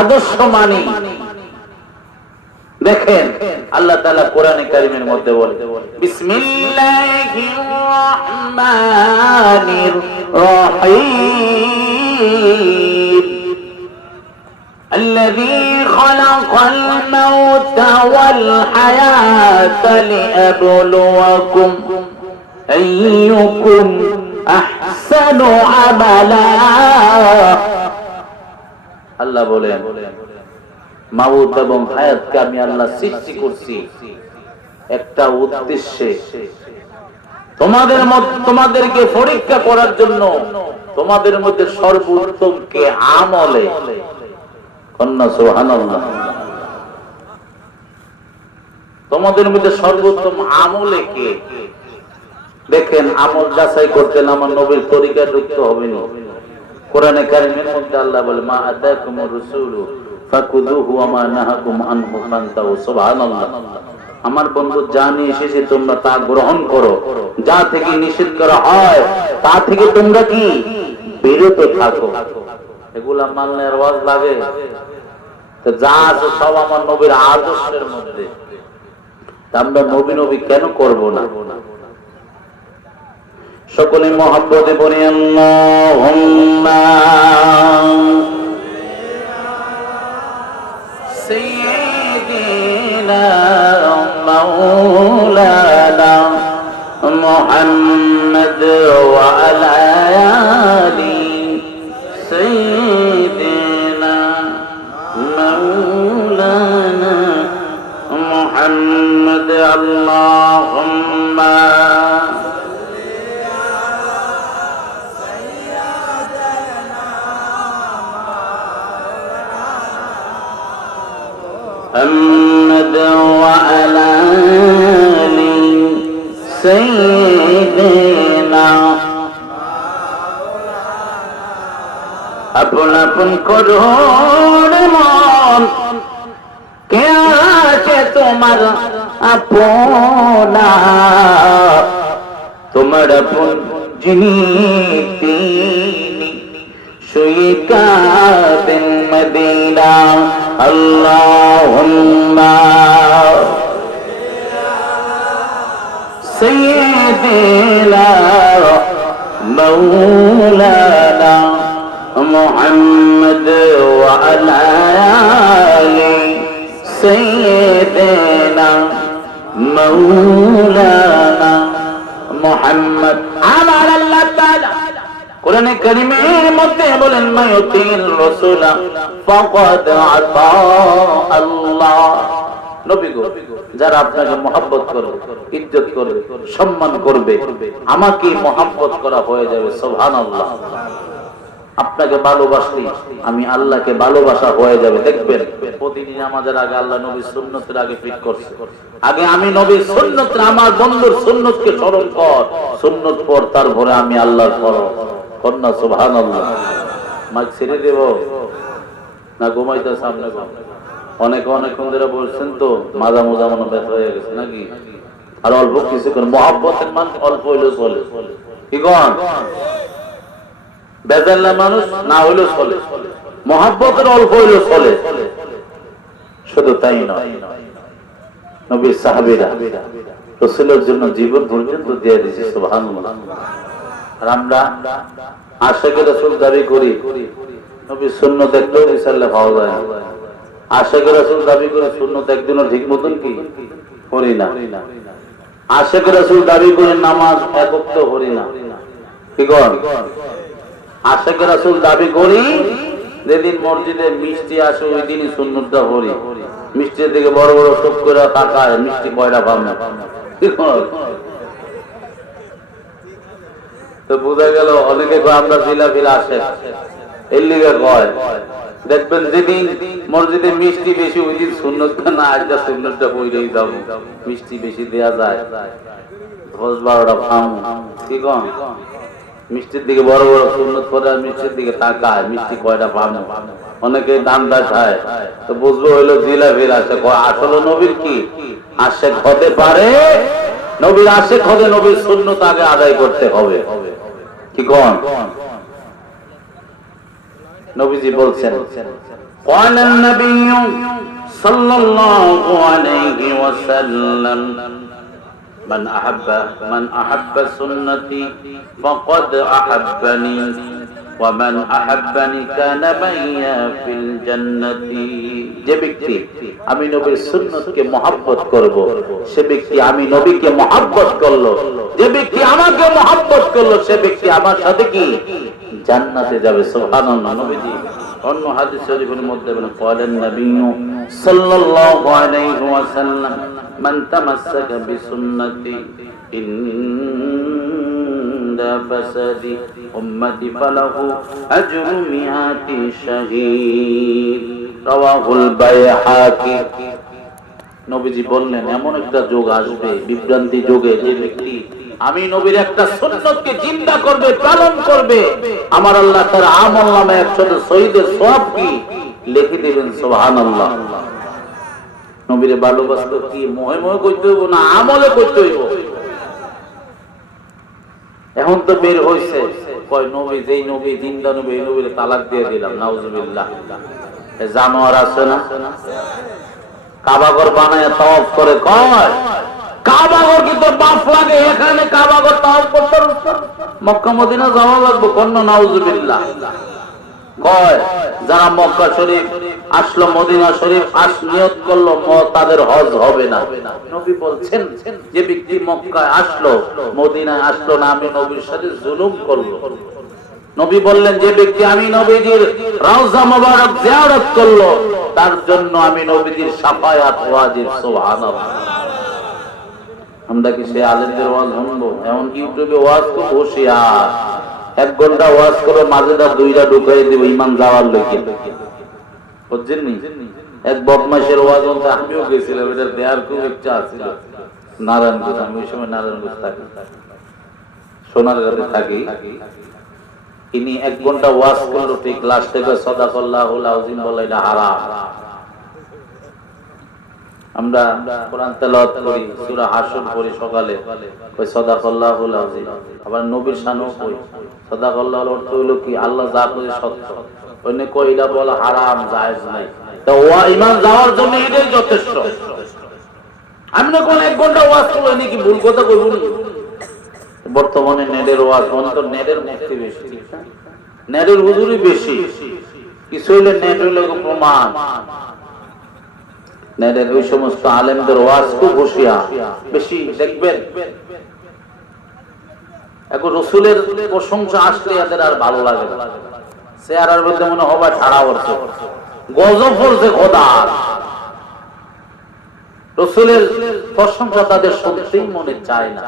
আদর্শ মানি। দেখেন আল্লাহ তাআলা কোরআনে কারীমের মধ্যে বলে, বিসমিল্লাহির রহমানির রহিম, الذي خلق الموت والحياة ليبلوكم أيكم أحسن عملا। আল্লাহ বলেন, মাউত এবং হায়াতকে আমি আল্লাহ সৃষ্টি করছি একটা উদ্দেশ্যে, তোমাদেরকে পরীক্ষা করার জন্য, তোমাদের মধ্যে সর্বোত্তম কে আমলে। কন্যা সুবহানাল্লাহ। তোমাদের মধ্যে সর্বোত্তম আমলে কে? দেখেন, আমল যাচাই করতে আমার নবীর তরিকায় ঢুকতে হবে না। কোরআনে কারীমের মধ্যে আল্লাহ বলে, মা আতাকুমুর রাসূলু ফাকুযুহু ওয়া মা নাহাকুম আনহু ফান্তাহু। সুবহানাল্লাহ। আমার বন্ধু যা নিয়ে এসেছে তোমরা তা গ্রহণ করো, যা থেকে নিষেধ করা হয় তা থেকে তোমরা কি বিরত থাকো। এগুলা মানলে ওয়াজ লাগে? তো যা আছে সব আমার নবীর আদর্শের মধ্যে, আমরা নবী নবী কেন করব না? সকলে মহব্বতে পড়ি আল্লাহুম্মা সাইয়্যিদিনা মাওলানা মুহাম্মদ ওয়া আলা আলি সাইয়্যিদিনা মাওলানা মুহাম্মদ। আল্লাহুম্মা محمد وعلى آل سيدنا। আপন আপন করুন মন, কে আছে তোমার আপনা, তোমার আপন যিনি তিনি শুয়ে কাবেন মদিনা। আল্লাহুম্মা সাইয়্যিদিনা মাওলানা মুহাম্মদ ওয়া আলা আলি সাইয়্যিদিনা মাওলানা মুহাম্মদ। আমার আল্লাহ তাআলা কোরআনে কারীমের মধ্যে বলেন, মায়ুতিল রাসূলা ফাকাদ আতা আল্লাহ। নবী গো, যারা আপনাকে মহব্বত করবে, ইজ্জত করবে, সম্মান করবে, আমাকে মহব্বত করা হয়ে যাবে। সুবহানাল্লাহ। আপনাকে ভালোবাসলে আমি আল্লাহকে ভালোবাসা হয়ে যাবে। দেখবেন প্রতিদিন আমাদের আগে আল্লাহ নবীর সুন্নতের আগে ফিট করছে, আগে আমি নবীর সুন্নত, আমার বন্ধুর সুন্নতকে স্মরণ কর, সুন্নত পর তারপরে আমি আল্লাহর পর। কন্যা সুবহানাল্লাহ। মাইক ছেড়ে দেব না ঘুমাইতে সামনে? অনেকক্ষণ ধরে বলছেন তো, মাজা মোজা মনে ব্যথা হয়ে গেছে নাকি? আর অল্প কিছুক্ষণ মহব্বতের মান অল্প হইলেও চলে, কি কন? বেজাল্লা মানুষ না হইলেও চলে, মহব্বতের অল্প হইলেও চলে। শুধু তাই নয়, নবীর সাহাবীরা রাসূলের জন্য জীবন পর্যন্ত দিয়ে দিয়েছে। সুবহানাল্লাহ। আর আমরা আশিকে রাসূল দাবি করি, নবীর সুন্নাত একটু ইনশাআল্লাহ পাওয়া যায় না। আশিকে রাসূল দাবি করে সুন্নাত একদিনও ঠিক মতন কি করি না। আশিকে রাসূল দাবি করে নামাজ এক ওয়াক্ত পড়ি না। কি কর? আশিকে রাসূল দাবি করি যেদিন মসজিদে মিষ্টি আসে ওই দিনই সুন্নাতটা পড়ি। মিষ্টির দিকে বড় বড় চোখ করে তাকায়, মিষ্টি কয়টা পাবে। কি কর? তো বোঝা গেল অনেকে আমরা জিলাপির আসে এর লিগে কয়। দেখবেন যেদিন মসজিদে মিষ্টি বেশি ওই দিন সুন্নতটা না, আজকে সুন্নতটা পড়েই যাব। মিষ্টি বেশি দেয়া যায় 10-12টা ফাম। কি কম মিষ্টির দিকে বড় বড় সুন্নত পড়ে আর মিষ্টির দিকে তাকায়, মিষ্টি কয়টা পাম। অনেকে দামটা খায়। তো বুঝবো হইলো জিলাপির আসে। আসলে নবীর কি আশেক হতে পারে? নবীর আশেক হতে নবীর সুন্নত আগে আদায় করতে হবে। কি কোন নবীজি বলছেন, قال النبي صلى الله عليه وسلم من أحب سنتي فقد أحبني ومن أحبني كان معي في الجنة। যে ব্যক্তি আমি নবীর সুন্নতকে মহব্বত করব, সে ব্যক্তি আমি নবীকে মহব্বত করলো। যে ব্যক্তি আমাকে মহব্বত করলো, সে ব্যক্তি আমার সাথে কি জান্নাতে যাবে। সুবহানাল্লাহ। নবীজি অন্য হাদিস শরীফের মধ্যে বলেন, قالن النبي صلى الله عليه وسلم من تمسك بسنتي عند فساد أمتي فله أجر 100 شهيد رواه البيهقي। নবীজি বললেন এমন একটা যুগ আসবে, বিভ্রান্তি যুগে, যে ব্যক্তি আমি নবীর একটা সুন্নতকে জিন্দা করবে, পালন করবে, আমার আল্লাহ তার আমলনামায় 100 শহীদের সওয়াব কি লিখে দিবেন। সুবহানাল্লাহ। নবীর ভালোবাসতে কি মোহে মোহে করতে হইব না আমলে করতে হইব? এখন তো বের হইছে কয় নবী, যেই নবী জিন্দা নবী, এই নবীর তালাক দিয়ে দিলাম। নাউজুবিল্লাহ। জানোয়ার আছে না, কাবাঘর বানায় তাওয়াফ করে, কয় কাবাঘর কি তোর বাপ লাগে? এখানে কাবাঘর তাওয়াফ করতে মক্কা মদিনা যাওয়া লাগবে। কোন নাউজুবিল্লাহ। কয় যারা মক্কা শরীফ আসলো, মদিনা শরীফ নিয়ত করলো, তাদের হজ হবে না। নবী বলছেন যে ব্যক্তি মক্কায় আসলো, মদিনায় আসলো না, আমি নবীর সাথে জুলুম করলো। নবী বললেন যে ব্যক্তি আমি নবীজির রওজা মোবারক জিয়ারত করলো, তার জন্য আমি নবীজির শাফায়াত ওয়াজিব। সুবহানাল্লাহ। আমরা কি সেই আলেমদের ওয়াজ শুনবো? এমন ইউটিউবে ওয়াজ তো হুঁশিয়ার, 1 ঘন্টা ওয়াজ করো, মাঝেটা 2টা ঢুকাই দিব ইমান যাওয়ার লোকে। বুঝছেন নি? এক বদমাশের ওয়াজ শুনতে আমিও গেছিলাম, এটা দেয়ার খুব ইচ্ছা ছিল। নারায়ণগঞ্জ, আমি ওই সময় নারায়ণগঞ্জ থাকি, সোনারগাঁতে থাকি। তিনি 1 ঘন্টা ওয়াজ করলো, ঠিক লাস্ট থেকে সাদাকাল্লাহুল আযীম বলে এটা হারাম। আমরা কোরআন তেলাওয়াত করি, সূরা হাশর পড়ি সকালে, কই সাদাকাল্লাহুল আযীম। আবার নবীর শানও কই। সাদাকাল্লাহর অর্থ হলো কি আল্লাহ যা বলে সত্য। ওইনে কই এটা বলা হারাম, জায়েজ নাই। তো ওয়া ঈমান যাওয়ার জন্য এটাই যথেষ্ট। আমরা কোন 1 ঘন্টা ওয়াজ করলে নাকি ভুল কথা কইব না? বর্তমানে নেটের ওয়াজ, অন্তর নেটের মুক্তি বেশি, নেটের হুজুরি বেশি। কিছু হইলে নেট হইলে প্রমাণ। নেটের ওই সমস্ত আলেমদের ওয়াজ খুব হুঁশিয়ার বেশি। দেখবেন এখন রাসূলের প্রশংসা আসলে এদের আর ভালো লাগে না। চেহারার মধ্যে মনে হবে ঠাড়া পড়ছে, গজব পড়ছে খোদার। রাসূলের প্রশংসা তাদের শুনতেই মনে চায় না।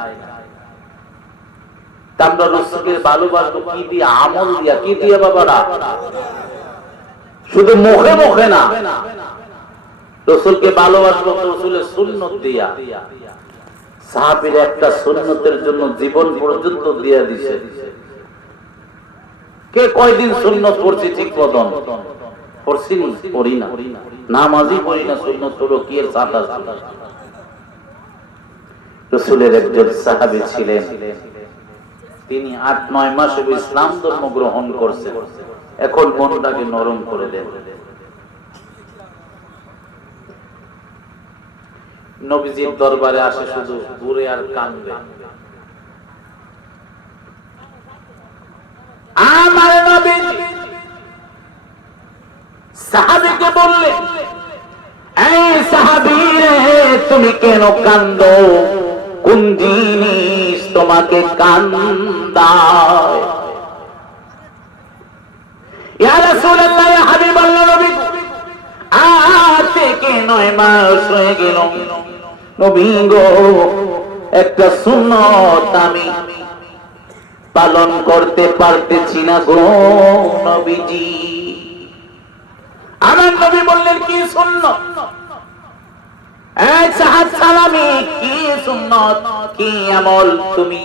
আমরা রাসূলকে ভালোবাসবো কি দিয়ে? আমল দিয়া। কি দিয়ে বাবারা? শুধু মুখে মুখে না, রাসূলকে ভালোবাসবো রাসূলের সুন্নাত দিয়া। সাহাবীরা একটা সুন্নতের জন্য জীবন পর্যন্ত দিয়া দিয়েছে। কে কয়দিন সুন্নত পড়ছি ঠিক মতন? পড়ছি না, পড়ি না, নামাজই পড়ি না। সুন্নত হলো কি এর সাথে? রাসূলের একজন সাহাবী ছিলেন, তিনি 8-9 মাস ইসলাম ধর্ম গ্রহণ করছেন, এখন মনটাকে নরম করে দেন। নবীজির দরবারে আসে শুধু ঘুরে আর কান্দে। আমার নবী সাহাবীকে বললেন, এই সাহাবী রে, তুমি কেন কান্দো? কোন জিনিস তোমাকে কান্দায়? ইয়া রাসূলুল্লাহ, ইয়া হাবিবাল্লাহ, নবী আজ থেকে 9 মাস হয়ে গেল নবী গো, একটা সুন্নাত আমি পালন করতে পারতেছি না গো নবীজি। আমার নবী বললেন, কি সুন্নাত? এই সাহাত সালামি, কি সুন্নাত, কি আমল তুমি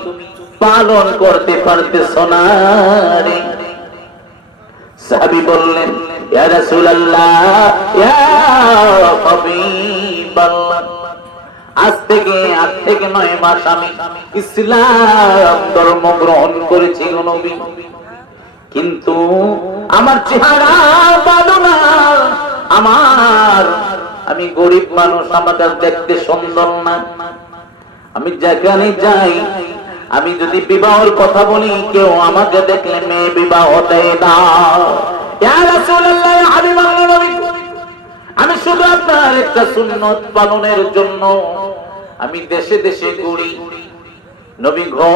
পালন করতে পারতেছ না রে? সাহাবী বললেন, ইয়া রাসূলুল্লাহ, ইয়া হাবিবাল্লাহ, আজ থেকে 9 মাস আমি ইসলাম ধর্ম গ্রহণ করেছি গো নবী, কিন্তু আমার চেহারা ভালো না, আমি গরিব মানুষ, আমাদের দেখতে সুন্দর না। আমি যেখানে যাই, আমি যদি বিবাহের কথা বলি, কেউ আমাকে দেখলে মেয়ে বিবাহ দেয় না। ইয়া রাসূলুল্লাহ, ইয়া হাবিবাল্লাহ, নবী আমি শুধু আপনার একটা সুন্নাত পালনের জন্য আমি দেশে দেশে ঘুরি নবী গো,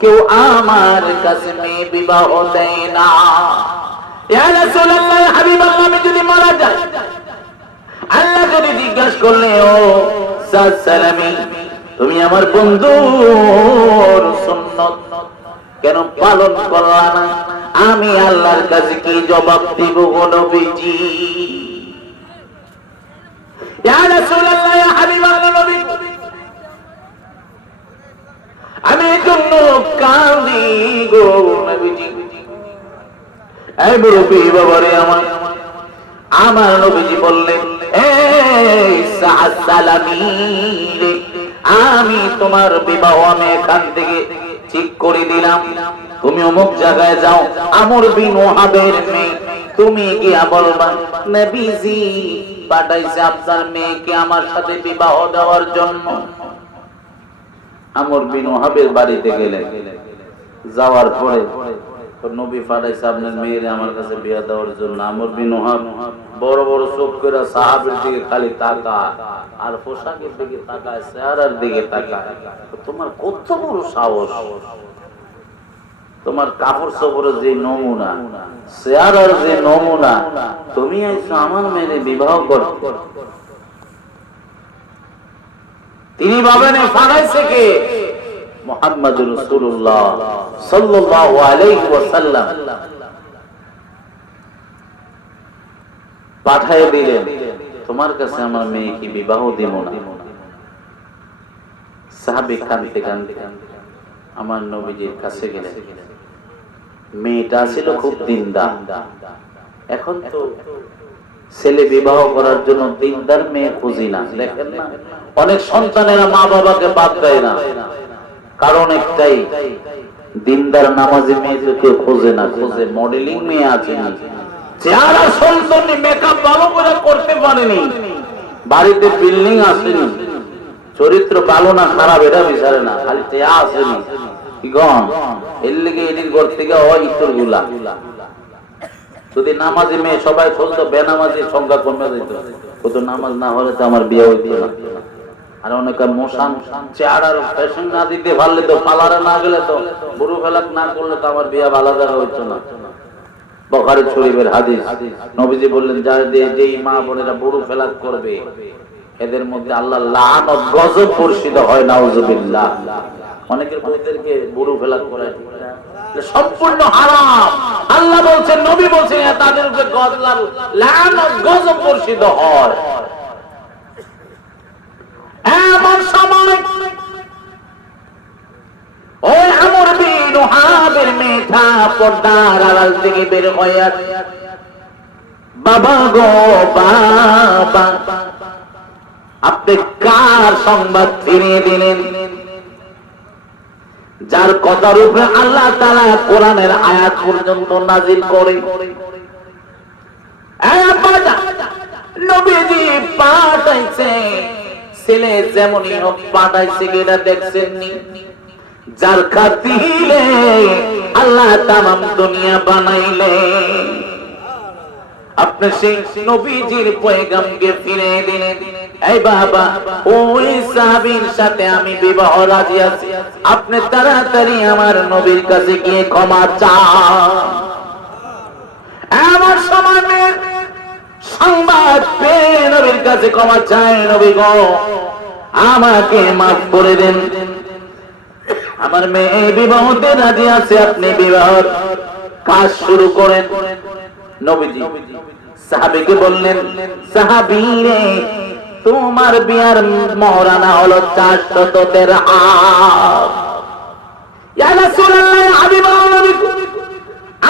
কেউ আমার কাছে মেয়ে বিবাহ দেয় না। ইয়া রাসূলুল্লাহ, ইয়া হাবিবাল্লাহ, আমি যদি মারা যাই, আল্লাহ যদি জিজ্ঞাসা করলে, ও সালামি, তুমি আমার বন্ধুর সুন্নাত কেন পালন করলা না? আমি আল্লাহর কাছে কি জবাব দিব গো নবীজি? ইয়া রাসূলুল্লাহ, ইয়া হাবিবাল্লাহ, নবী আমি এজন্য কাঁদি গো নবীজি। এই মুরব্বি বাবারে আমার নবীজি বললেন, এই সাদ সালামি রে, আমি তোমার বিবাহ আমি এখান থেকে ঠিক করে দিলাম, তুমি অমুক জায়গায় যাও, আমর বিন ওয়াহাবের মেয়ে, তুমি গিয়া বলবা নবীজি পাঠাইছে আপনার মেয়েকে আমার সাথে বিবাহ দেওয়ার জন্য। আমর বিন ওয়াহাবের বাড়িতে গেলেন, যাওয়ার পরে নবী পাঠাইছে আপনার মেয়েরে আমার কাছে বিয়ে দেওয়ার জন্য। আমর বিন ওয়াহাব বড় বড় চোখ করে সাহাবীর দিকে খালি তাকায়, আর পোশাকের দিকে তাকায়, চেহারার দিকে তাকায়। তোমার কত বড় সাহস, তোমার কাপড় চোপড়ের যে নমুনা, চেহারার যে নমুনা, তুমি আইছো আমার মেয়েরে বিবাহ করতে। তিনি ভাবেন পাঠাইছে কে? মুহাম্মদুর রাসূলুল্লাহ সাল্লাল্লাহু আলাইহি ওয়াসাল্লাম পাঠায় দিলেন, তোমার কাছে আমার মেয়েকে বিবাহ দিব না। সাহাবী কাঁদতে কাঁদতে আমার নবীজির কাছে গেলেন। মেয়েটা ছিল খুব দিনদার। এখন তো ছেলে বিবাহ করার জন্য দিনদার মেয়ে খুঁজি না, দেখেন না অনেক সন্তানেরা মা বাবাকে বাদ দেয় না, কারণ একটাই, দিনদার নামাজি মেয়ে তো কেউ খোঁজে না, খোঁজে মডেলিং মেয়ে আছে, চেহারা সুন্দর, মেকআপ ভালো করে করতে পারেনি, বাড়িতে বিল্ডিং আসেনি, চরিত্র ভালো না খারাপ এটা বিচারে না, খালি চেয়া আসেনি, কি গন এর লিগে এটির ঘর থেকে হয় ইতর গুলা। যদি নামাজি মেয়ে সবাই খুঁজতো, বেনামাজির সংখ্যা কমে যেত, কত নামাজ না হলে তো আমার বিয়ে হইতো না। আর অনেকে মোশান চেহারার ফ্যাশন না দিতে পারলে তো, পার্লারে না গেলে তো, বুড়ো ফেলাক না করলে তো আমার বিয়ে ভালো জায়গা হইতো না। বুখারী শরীফের হাদিস, নবীজি বললেন, যার দিয়ে যেই মা বোনেরা বুড়ো ফেলাক করবে, এদের মধ্যে আল্লাহ লানত গজব বর্ষিত হয়, নাউজুবিল্লাহ। অনেকের বউদেরকে বুড়ো ফেলাক করে সম্পূর্ণ হারাম। আল্লাহ বলছেন, নবী বলছেন, তাদের উপরে লানত গজব বর্ষিত হয়। এমন সময় ওই আমর বিন ওয়াহাবের মেয়েটা পর্দার আড়াল থেকে বের হয়ে, বাবা গো বাবা, আপনি কার সংবাদ ফিরিয়ে দিলেন? যার কথার উপরে আল্লাহ তাআলা কোরআনের আয়াত পর্যন্ত নাজিল করে। নবীজি পাঠাইছে, ছেলে যেমনই হোক পাঠাইছে কিনা দেখছেননি, যার খাতিরে আল্লাহ তামাম দুনিয়া বানাইলে। আপনি সেই নবীজির পয়গামকে ফিরে দিলেন। এই বাবা, ওই সাহাবীর সাথে আমি বিবাহ রাজি আছি, আপনি তাড়াতাড়ি আমার নবীর কাছে গিয়ে ক্ষমা চান। আমার সমাজের সংবাদ পেয়ে নবীর কাছে ক্ষমা চাই, নবী গো আমাকে মাফ করে দেন, আমার মেয়ে বিবাহতে রাজি আছে, আপনি বিবাহের কাজ শুরু করেন। নবীজি সাহাবীকে বললেন, সাহাবী রে, তোমার বিয়ার মহরানা হলো 400 দিরহাম। ইয়া রাসূলুল্লাহ,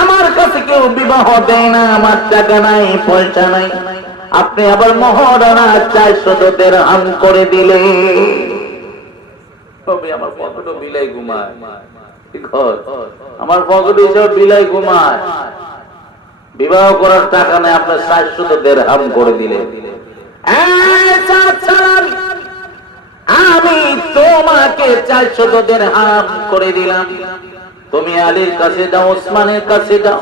আমার কাছে কেউ বিবাহ দেয় না, আমার টাকা নাই, পয়সা নাই, আপনি আবার মহরানা 400 দিরহাম করে দিলে। আমার পকেটে বিলাই ঘুমায়, আমার পকেটে সব বিলাই ঘুমায়, বিবাহ করার টাকা নেই, আপনার 400 দিরহাম করে দিলে। আমি তোমাকে 400 দিরহাম করে দিলাম, তুমি আলীর কাছে যাও, ওসমানের কাছে যাও,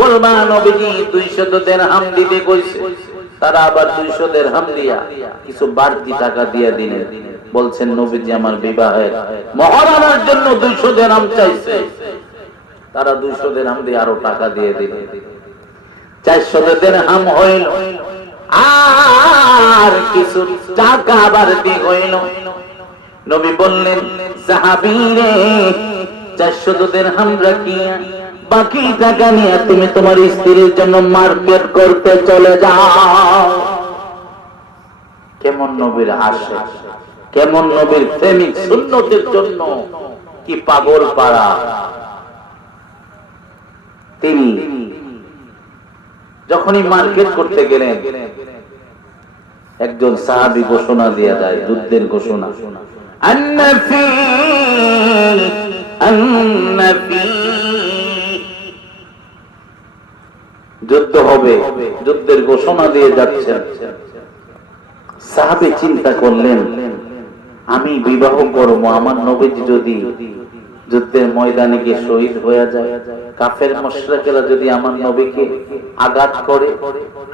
বলবা নবীজি 200 দিরহাম দিতে কইছে। তারা আবার 200 দিরহাম দিয়া কিছু বাড়তি টাকা দিয়ে দিলেন, বলছেন নবীজি আমার বিবাহের মহরানার জন্য 200 দিরহাম চাইছে। তারা 200 দিরহাম দিয়ে আরো টাকা দিয়ে দিলেন, 400 দিরহাম হইল। আর কিছু টাকা বাড়তি হইল। নবী বললেন, সাহাবী রে, 400 দিরহাম রাখিয়া বাকি টাকা নিয়ে তুমি তোমার স্ত্রীর জন্য মার্কেট করতে চলে যাও। কেমন নবীর আশিক, কেমন নবীর প্রেমিক, সুন্নতের জন্য কি পাগল পাড়া। তিনি যখনই মার্কেট করতে গেলেন, একজন সাহাবী ঘোষণা দিয়ে যায়, যুদ্ধের ঘোষণা, যুদ্ধ হবে, যুদ্ধের ঘোষণা দিয়ে যাচ্ছেন। সাহাবী চিন্তা করলেন, আমি বিবাহ করবো, আমার নবীজি যদি যুদ্ধের ময়দানে গিয়ে শহীদ হয়ে যায়, কাফের মুশরিকরা যদি আমার নবীকে আঘাত করে,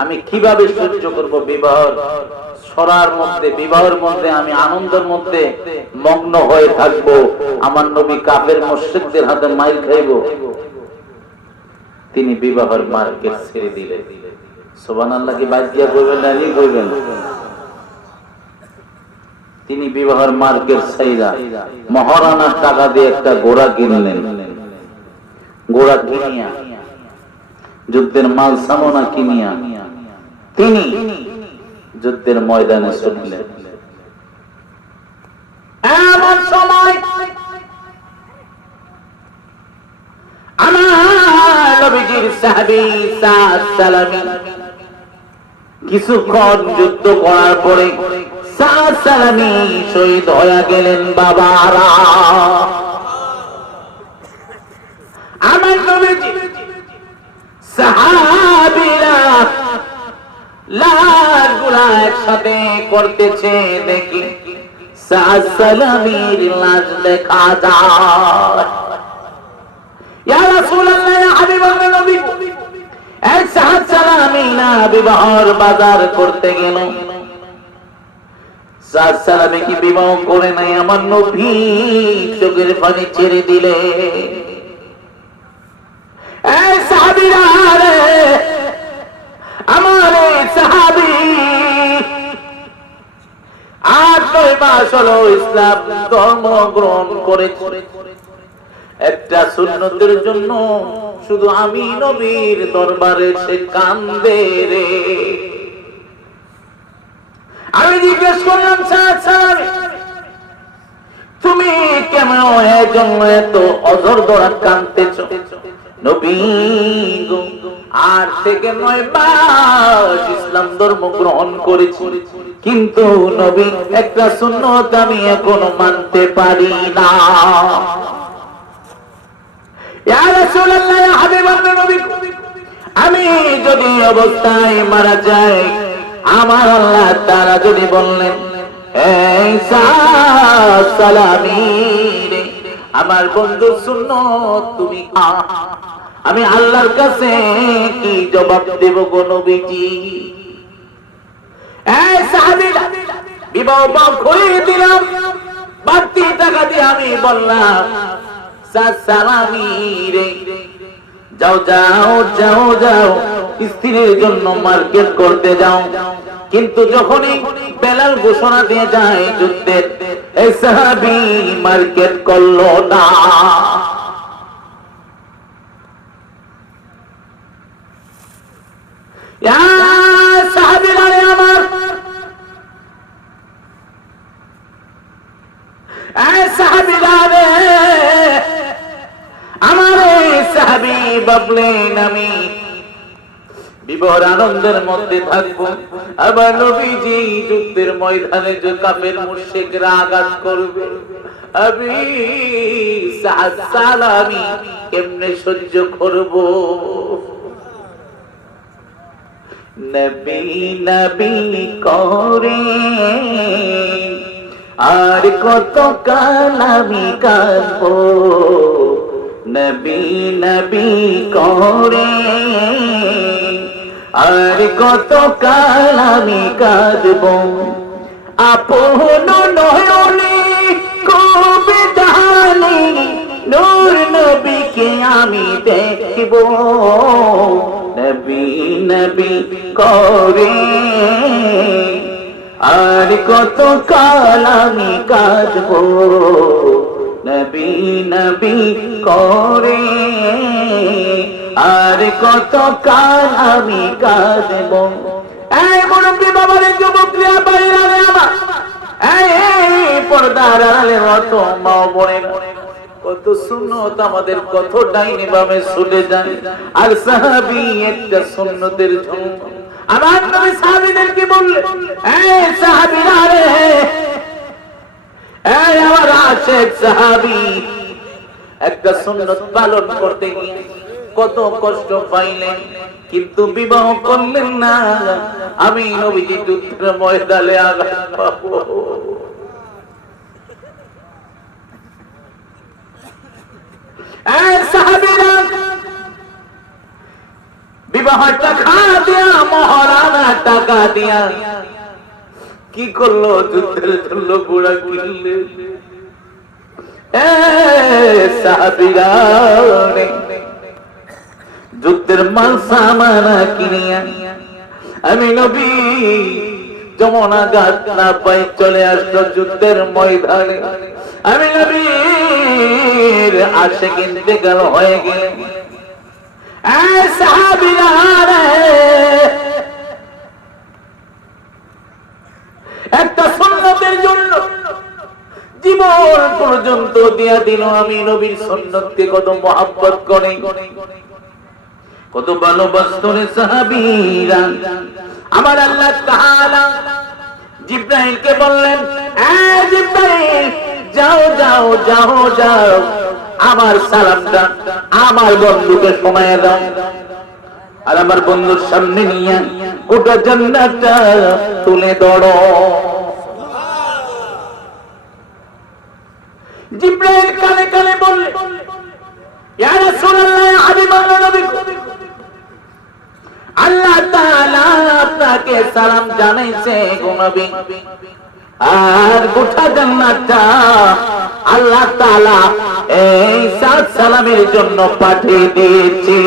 আমি কিভাবে সহ্য করব? বিবাহের সরার মধ্যে, বিবাহের মধ্যে আমি আনন্দের মধ্যে মগ্ন হয়ে থাকবো, আমার নবী কাফের মুশরিকদের হাতে মাইর খাইব। তিনি বিবাহের মার্কেট ছেড়ে দিলেন। সুবহানাল্লাহ, কি বাইক দিয়া কইবেন না নি কইবেন? তিনি বিবাহের মার্কেট ছাইরা মহারানার টাকা দিয়ে একটা ঘোড়া কিনলেন। ঘোড়া কিনিয়া, যুদ্ধের মাল সামনা কিনিয়া তিনি যুদ্ধের ময়দানে ছুটলেন। এমন সময় আমার নবীজির সাহাবী সাদ সালামী কিছুক্ষণ যুদ্ধ করার পরে সাদ সালামী শহীদ হয়ে গেলেন। বাবারা, আমার নবীজি সাহাবীরা লাশগুলা একসাথে করতেছে, দেখি সাদ সালামীর লাশ দেখা যায়। ইয়া রাসূলুল্লাহ, ইয়া হাবিবাল্লাহ, নবী এই সাদ সালামী না বিবাহের বাজার করতে গেল। সাদ সালামী কি বিবাহ করে নাই? আমার নবী চোখের পানি ছেড়ে দিলে। এই সাহাবীরা রে, আমার এই সাহাবী 8-9 মাস হলো ইসলাম ধর্ম গ্রহণ করেছে, একটা সুন্নতের জন্য শুধু আমি নবীর দরবারে সে কান্দে রে। আমি জিজ্ঞেস করলাম, তুমি কেমন জন্য এত অজর ধরা কাঁদতেছ? নবী গো, 8 থেকে 9 মাস ইসলাম ধর্ম গ্রহণ করেছি, কিন্তু নবী একটা সুন্নত আমি এখনো মানতে পারি না। রাসূলুল্লাহ ইয়া হাবিবাল্লাহ নবী, আমি যদি অবস্থায় মারা যাই, আমার আল্লাহ তাআলা যদি বললেন এই সালামি রে আমার বন্ধু সুন্নত তুমি আমি আল্লাহর কাছে কি জবাব দেব গো নবীজি? এই সাহাবীরা বিবাহ করে দিলাম, বাড়তি টাকা দিয়ে আমি বললাম সালামি রে যাও যাও যাও যাও স্ত্রীর জন্য মার্কেট করতে যাও। কিন্তু যখনই বেলাল ঘোষণা দিয়ে যায় যুদ্ধের, এই সাহাবী মার্কেট করলো না। ইয়া সাহাবীরা আমার, এই সাহাবীরা আমার সাহাবী ভাবলেন আমি বিবাহের আনন্দের মধ্যে থাকবো, আবার নবীজি যুদ্ধের ময়দানে যে কাফের মুশরিকরা আঘাত করবে, আমি সালামি কেমনে সহ্য করব? নবী নবী করে আর কত কাল আমি কাঁদবো, নবী নবী করে আর কত কাল আমি কাঁদবো। আপন নয়নে কবে জানি নূর নবীকে আমি দেখব, নবী নবী করে আর কত কাল আমি কাঁদবো, নবী নবী করে আর কত কাল আমি কাঁদব। এই মুরব্বী বাবারে, যুবকরা বাইরে আমার, এই পর্দার আড়ালে অত মা বোনের কত সুন্নত আমাদের কত ডাইনি ভাবে ছুটে যায়, আর সাহাবী একটা সুন্নতের জন্য আমার নবী সাহাবীদেরকে বললেন এই সাহাবীরা রে, এই আমার আশেক সাহাবী একটা সুন্নত পালন করতে গিয়ে কত কষ্ট পাইলেন, কিন্তু বিবাহ করলেন না। আমি নবীজি যুদ্ধের ময়দানে আঘাত পাবো। এই সাহাবীরা বিবাহ টাকা দিয়া, মহারানা টাকা দিয়া কি করলো? যুদ্ধের জন্য ঘোড়া কিনলে। সাহাবীরা যুদ্ধের মাল সামানা কিনিয়া আমি নবী যমুনা ঘাট না পাই চলে আসলো যুদ্ধের ময়দানে। আমি নবীর আশে কিনতে গেল হয়ে গেলে সাহাবীরা একটা সুন্নতের জন্য জীবন পর্যন্ত দিয়া দিল। আমি নবীর সুন্নতকে কত মহব্বত করে, কত ভালোবাসতো রে সাহাবীরা। আমার আল্লাহ তাআলা জিবরাইলকে বললেন, এই জিবরাইল যাও যাও যাও যাও আমার সালামটা আমার বন্ধুকে শোনায় দাও, আর আমার বন্ধুর সামনে নিয়ে গোটা জান্নাতটা তুলে ধরো। জিবরাইল কানে কানে বললেন, ইয়া রাসূলুল্লাহ, হাবিবাল্লাহ নবী, আল্লাহ তাআলা আপনাকে সালাম জানাইছে গো নবী, আর গোটা জান্নাতটা আল্লাহ তাআলা এই সালামের জন্য পাঠিয়ে দিয়েছে।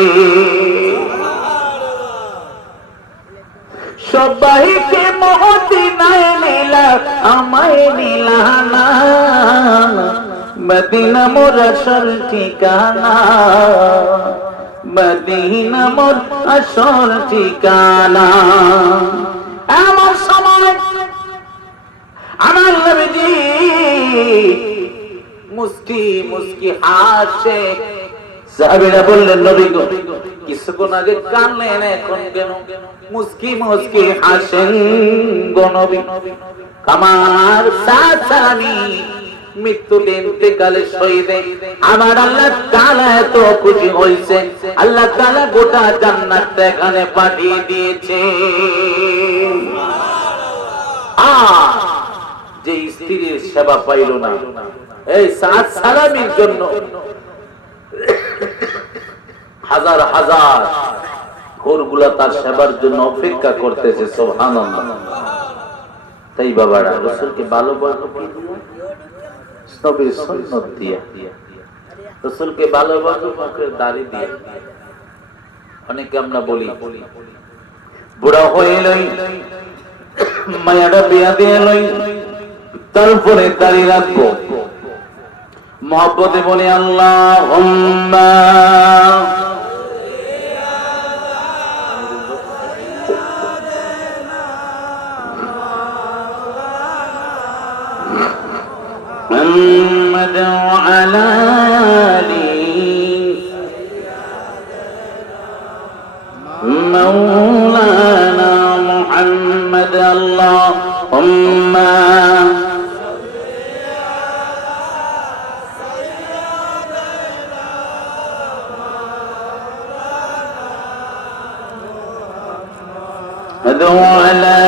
সবাইকে মদিনায় নিলা, আমায় নিলা না, মদিনা মোর আসল ঠিকানা, মদিনা মোর আসল ঠিকানা। এমন সময় আমার নবীজি মুস্কি মুস্কি হাসে। সাহাবীরা বললেন, নবী গো কিছুক্ষণ আগে কানলেন, এখন কেন মুস্কি মুস্কি হাসেন গো নবী? আমার সালামি মৃত্যুতে ইন্তেকালে শহীদে আমার আল্লাহ তাআলা এত খুশি হয়েছে, আল্লাহ তাআলা গোটা জান্নাতটা এখানে পাঠিয়ে দিয়েছে। যে স্ত্রীর সেবা পাইল না, এই সাত সালামির জন্য হাজার হাজার ঘরগুলা তার সেবার জন্য অপেক্ষা করতেছে। সুবহানাল্লাহ। তাই বাবারা রাসূলকে ভালোবাসো কি দিয়ে? নবীর সুন্নাত দিয়ে। রাসূলকে ভালোবাসো মুখের দাড়ি দিয়ে। অনেকে আমরা বলি বুড়া হয়ে লই, মায়াটা বিয়া দিয়ে লই, তারপরে দাড়ি রাখবো। মহব্বতে বলি আল্লাহুম্মা محمد وعلى مولانا محمد اللهم وعلى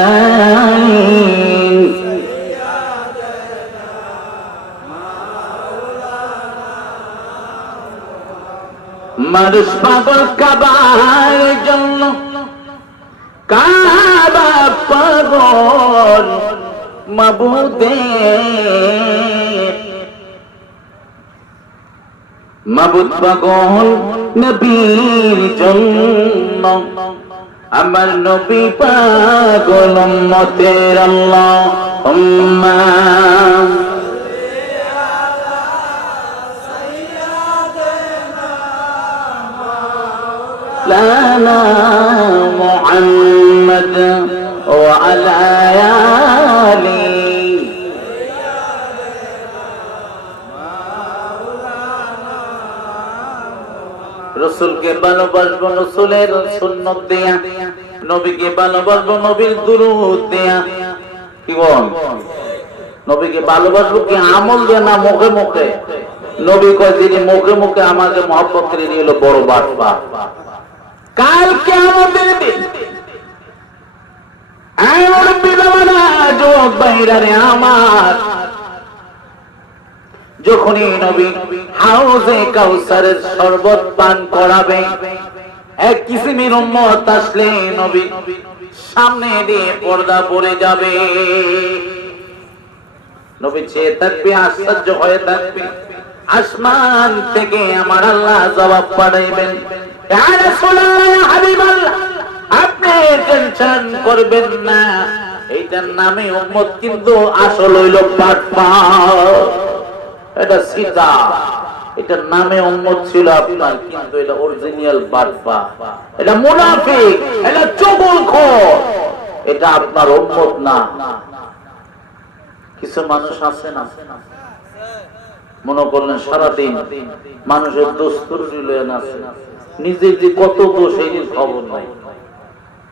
মানুষ পাগল কাবার জন্য, কাবা পাগল মাবুদে, মাবুদ পাগল নবীর জন্য, আমার নবী পাগল উম্মতের আল্লাহুম্মা লানা মুহাম্মদ ওয়া আলা আলি। রাসূলকে ভালোবাসবো রাসূলের সুন্নাত দিয়া, নবীকে ভালোবাসবো নবীর দুরূদ দিয়া। কি বল? নবীকে ভালোবাসবো কি আমল দিয়ে না মুখে মুখে? নবী কয় যিনি মুখে মুখে আমাকে মহব্বত করে নিয়ে এলো বড় বাদশা। কাল কিয়ামতের দিন এমন বিধবানা যুবক ভাইরারে আমার, যখনই নবী হাউজে কাউসারের শরবত পান করাবে, এক কিসিমের উম্মত আসলে নবী সামনে দিয়ে পর্দা পড়ে যাবে। নবী চেয়ে থাকবে, আশ্চর্য হয়ে থাকবে। আসমান থেকে আমার আল্লাহ জবাব পাঠাইবেন, ইয়া রাসূলুল্লাহ, ইয়া হাবিবাল্লাহ, আপনি টেনশন করবেন না, এইটার নামে উম্মত, কিন্তু আসল হইল বাটপার। এটা সিধা, এটার নামে উম্মত ছিল আপনার, কিন্তু এটা অরিজিনাল বাটপার, এটা মুনাফিক, এটা চগলখোর, এটা আপনার উম্মত না। কিছু মানুষ আছে না, মনে করলেন সারাদিন মানুষের দোষ ত্রুটি লয়ে আছে, নিজের যে কত দোষ এই খবর নাই।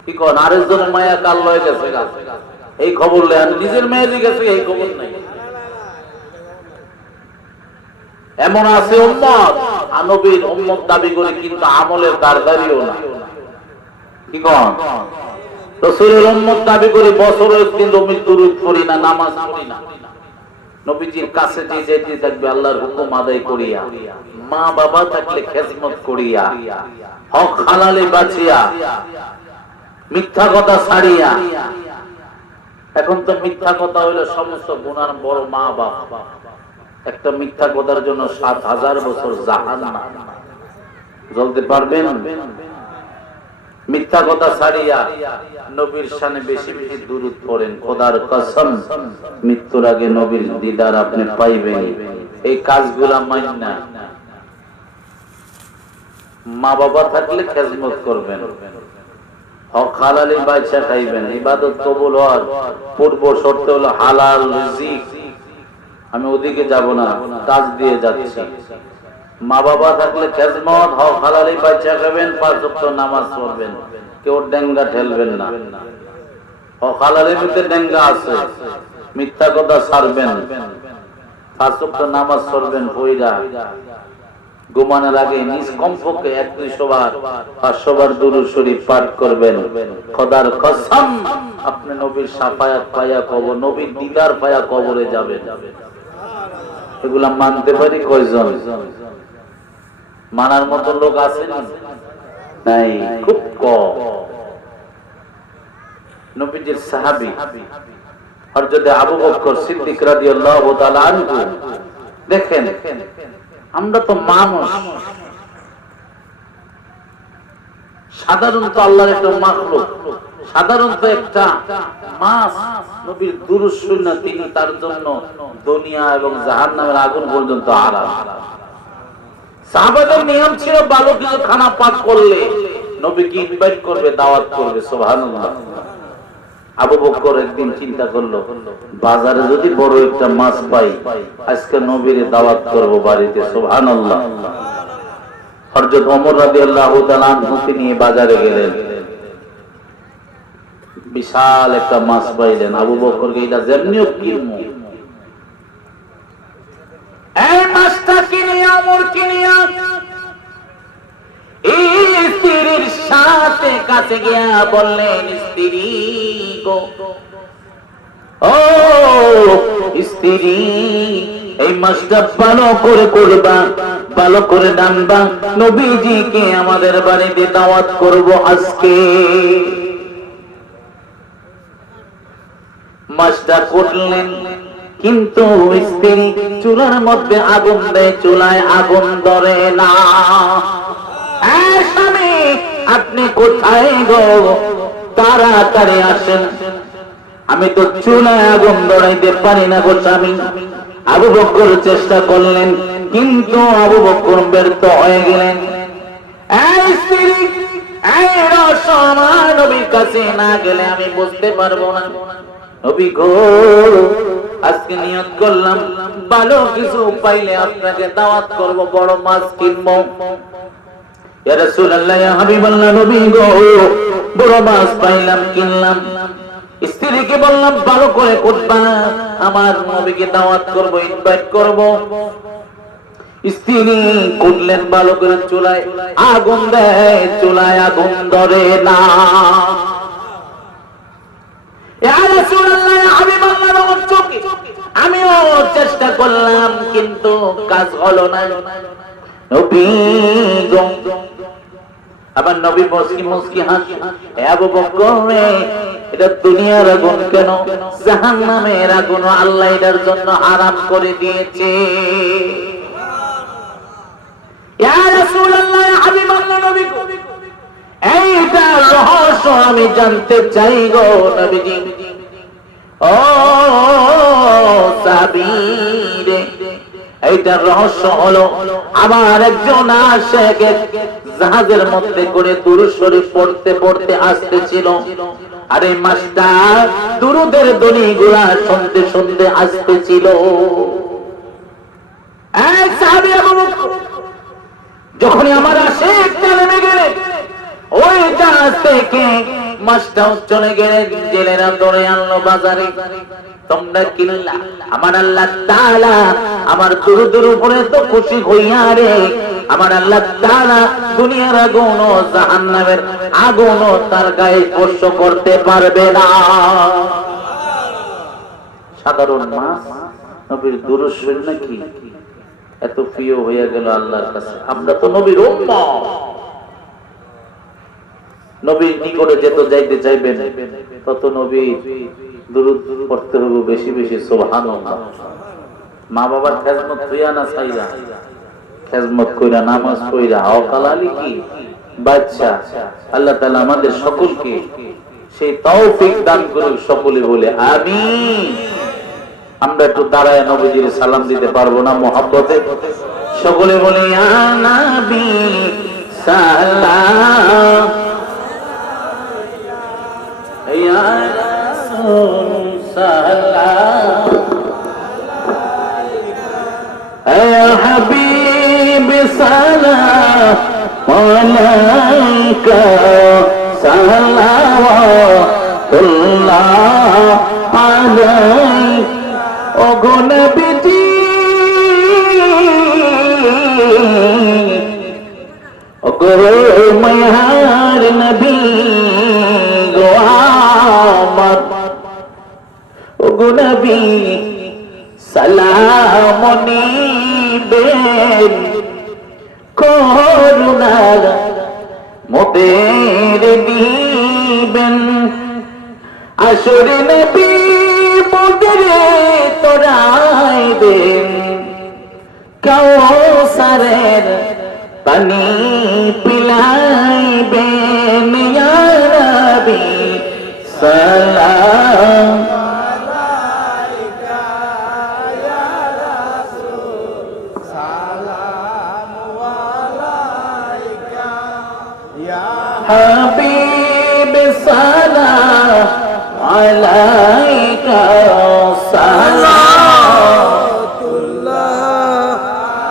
কি কন? আরেকজনের মায়া কাল লয়ে গেছে এই খবর লেন, নিজের মেয়ে গেছে এই খবর নাই। এমন আছে উম্মত, নবীর উম্মত দাবি করে কিন্তু আমলের দারদারিও না। কি কন? রাসূলের উম্মত দাবি করে বছরে একদিন নবীর দুরূদ পড়ি না, নামাজ পড়ি না, নবীজির কাছে যে যেতে থাকবে আল্লাহর হুকুম আদায় করিয়া, মা বাবা থাকলে খেদমত করিয়া, হক হালালে বাঁচিয়া, মিথ্যা কথা ছাড়িয়া। এখন তো মিথ্যা কথা হইলো সমস্ত গুনার বড় মা বাবা। একটা মিথ্যা কথার জন্য ৭,০০০ বছর জাহান্নাম জ্বলতে পারবেন? মিথ্যা কথা ছাড়িয়া নবীর শানে বেশি বেশি দুরূদ পড়েন। খোদার কসম, মৃত্যুর আগে নবীর দিদার আপনি পাইবেন। এই কাজগুলা মাইন্না মা বাবা থাকলে খেদমত করবেন, হক হালালি বাইচা খাইবেন। ইবাদত কবুল হওয়ার পূর্ব শর্ত হলো হালাল রিজিক। আমি ওদিকে যাব না, কাজ দিয়ে যাচ্ছি। মা বাবা থাকলে খেদমত, হক হালালি বাইচা খাবেন, ৫ ওয়াক্ত নামাজ পড়বেন, কেউ ডেঙ্গা ঠেলবেন না। হক হালালির মধ্যে ডেঙ্গা আছে, মিথ্যা কথা ছাড়বেন, পাঁচ ওয়াক্ত নামাজ পড়বেন পয়রা ঘুমানোর আগে নিজ কমপক্ষে 1-200 বার 500 বার দুরূদ শরীফ পাঠ করবেন। খোদার কসম আপনি নবীর শাফায়াত পায়া কবর, নবীর দিদার পায়া কবরে যাবেন। এগুলা মানতে পারি কয়জন? মানার মতো লোক আছে নাই? খুব কম। নবীজির সাহাবী হযরত আবু বকর সিদ্দিক রাদিয়াল্লাহু তাআলা আনহু, দেখেন আমরা তো মানুষ, সাধারণত আল্লাহর একটা মাখলুক, সাধারণত একটা মাছ নবীর দুরূদ শুনে তিনি তার জন্য দুনিয়া এবং জাহান্নামের আগুন পর্যন্ত হারাম। সাহাবাদের নিয়ম ছিল ভালো কিছু খানা পাক করলে নবীকে ইনভাইট করবে, দাওয়াত করবে। সুবহানাল্লাহ। আবু বকর একদিন চিন্তা করলো, বাজারে যদি বড় একটা মাছ পাই আজকে নবীরে দাওয়াত করব বাড়িতে। সুবহানাল্লাহ। হযরত ওমর রাদিয়াল্লাহু তাআলা আনহুকে নিয়ে বাজারে গেলেন, বিশাল একটা মাছ পাইলেন। আবু বকরকে এটা যেমনিও কিনবো, এই মাছটা কিনে ওমর কিনিয়া স্ত্রীর সাথে কাছে গিয়া বললেন, স্ত্রী গো, ও স্ত্রী, এই মাছটা ভালো করে করবা, ভালো করে রান্নবা, নবীজিকে আমাদের বাড়িতে দাওয়াত করব আজকে। মাছটা করলেন, কিন্তু স্ত্রী চুলার মধ্যে আগুন দেয়, চুলায় আগুন ধরে না। স্বামী আপনি কোথায় গো, তাড়াতাড়ি আসেন, আমি তো চুলায় আগুন ধরাইতে পারি না গো স্বামী। আবু বকর চেষ্টা করলেন, কিন্তু আবু বকর ব্যর্থ হয়ে গেলেন। স্ত্রী, আমার নবীর কাছে না গেলে আমি বুঝতে পারবো না। নবী গো, আজকে নিয়ত করলাম ভালো কিছু পাইলে আপনাকে দাওয়াত করব, বড় মাছ কিনবো। ইয়া রাসূলুল্লাহ, ইয়া হাবিবাল্লাহ, নবী গো, বড় মাছ পাইলাম, কিনলাম। স্ত্রীকে বললাম ভালো করে করবা, আমার নবীকে দাওয়াত করব, ইনভাইট করব। স্ত্রী করলেন ভালো করে, চুলায় আগুন দেয়, চুলায় আগুন ধরে না। আমিও চেষ্টা করলাম কিন্তু কাজ হলো না। আবার নবী মুসকি মুসকি হাসি, আবু বকর, এটা দুনিয়ার আগুন কেন, জাহান্নামের আগুন আল্লাহ এটার জন্য আরাম করে দিয়েছে। ইয়া রাসূলুল্লাহ, ইয়া হাবিবাল্লাহ, নবী এইটা রহস্য আমি জানতে চাই গো নবীজি। ও সাহাবীরে, এইটা রহস্য হলো আমার একজন আশিক জাহাজের মধ্যে করে দুরূদ শরীফ পড়তে পড়তে আসতেছিল, আর এই মাছটা দুরূদের ধ্বনিগুলা শুনতে শুনতে আসতেছিল। এক সাহাবী আবু বকর, যখনই আমার আশিক নেমে গেলেন, ওই জাহাজ থেকে মাছটাও চলে গেলেন, জেলেরা ধরে আনলো বাজারে। তোমরা কিনলা, আমার আল্লাহ তাআলা আমার দুরূদের উপরে তো খুশি হইয়া রে, আমার আল্লাহ তাআলা দুনিয়ার আগুন ও জাহান্নামের আগুন তার গায়ে স্পর্শ করতে পারবে না। সাধারণ মাছ নবীর দুরূদ শুনে কি এত প্রিয় হয়ে গেল আল্লাহর কাছে। আমরা তো নবীর উম্মত, নবীর নিকটে যত যাইতে চাইবেন তত নবীর দুরূদ পড়তে হবে বেশি বেশি। সুবহানাল্লাহ। মা বাবার খেজমত হইয়া না চাইরা, খেজমত কইরা, নামাজ পড়া, অকালালি কি বাচ্চা। আল্লাহ তাআলা আমাদের সকলকে সেই তৌফিক দান করুন। সকলে বলে আমিন। আমরা একটু দাঁড়ায় নবীজির সালাম দিতে পারবো না মহব্বতে? সকলে বলে ইয়া নবী সালাম, ইয়া রাসূল সালাম, ইয়া হাবিব সালাম আলাইকা, সালাওয়াতুল্লাহ আলাইকা। ও গো নবীজি মায়ার নবী গো আমার, ওগো নবী সালাম নিবেন, করুণা মোদের দিবেন। আসরে নবী মোদের তোরাইবেন, কাউসারের পানি পিলাইবেন। ইয়া নবী সালাম আলাইকা ইয়া রাসূল, সালাম আলাইকা ইয়া হাবিব সালাম আলাইকা সালাতুল্লাহ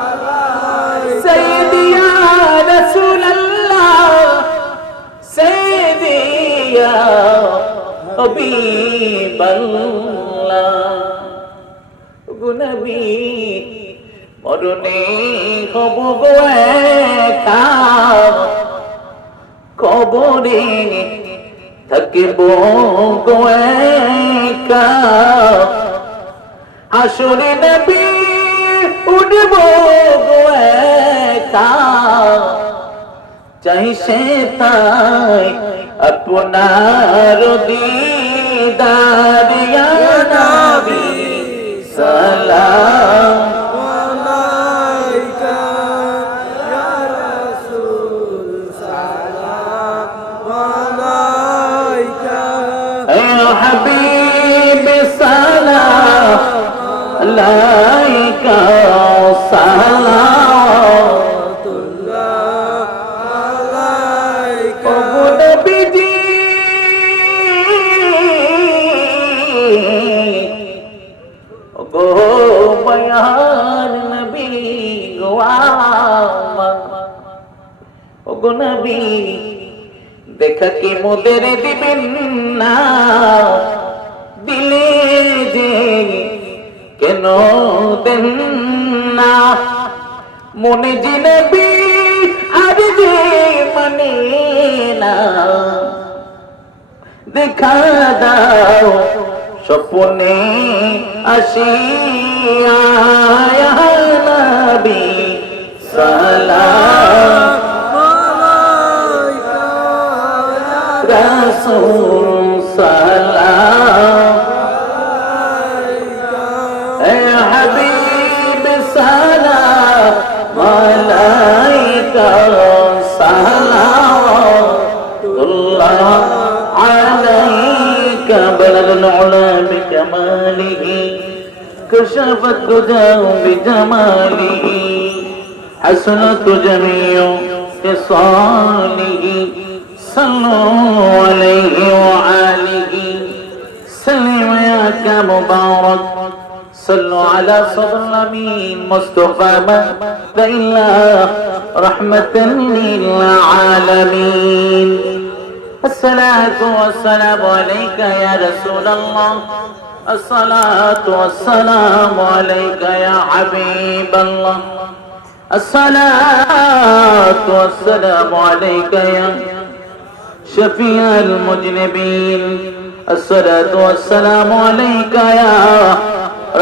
আলাইকা। সাইয়্যিদি ইয়া রাসূলুল্লাহ, সাইয়্যিদি ইয়া হাবিবাল্লাহ। ওগো নবী মরণে হব গো একা, কবরে থাকিব গো একা। হাসরে নবী উঠব গো একা, চাই সে তাই আপনার দিদার। ইয়া নবী সালাম আলাইকা ইয়া রাসূল, সালাম আলাইকা। يا حبيب سلام عليك সালাতুল্লাহ আলাইকা। ও নবীজি গো মায়ার নবী গো আমার, ও গো নবী দেখা কি মোদের দিবেন না, দিলে যে কেন দেন না। মনে যে নবী আর যে মানে না, দেখা দাও স্বপ্নে আসিয়া। ইয়া নবী সালাম আলাইকা ইয়া রাসূল সালাম আলাইকা। يا حبيب سلام عليك صلوات الله عليك. بلغ العلا بكماله، كشف الدجى بجماله، حسنت جميع خصاله. صلوا عليه وآله سلم يا كمبارك. صلوا على صدر الأمين مصطفى ما إلا رحمة للعالمين. الصلاة والسلام عليك يا رسول الله، الصلاة والسلام عليك يا حبيب الله، الصلاة والسلام عليك يا شفيع المذنبين، الصلاة والسلام عليك يا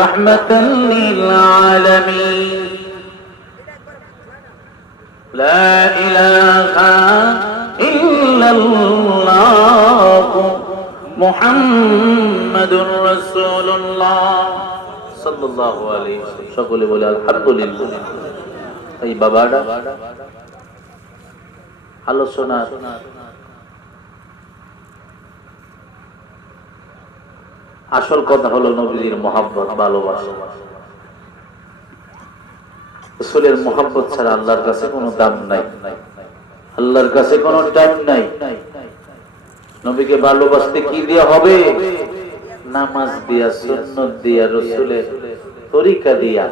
رحمة للعالمين. لا إله إلا الله محمد رسول الله صلى الله عليه وسلم. সকলে বলে আলহামদুলিল্লাহ। এই বাবাটা আলোচনা আসল কথা হলো নবীর মহব্বত, ভালোবাসা। রাসূলের মহব্বত ছাড়া আল্লাহর কাছে কোনো দাম নাই, আল্লাহর কাছে কোনো টাইম নাই। নবীকে ভালোবাসতে কি দিয়ে হবে? নামাজ দিয়া, সুন্নাত দিয়া, রাসূলের তরিকা দিয়া।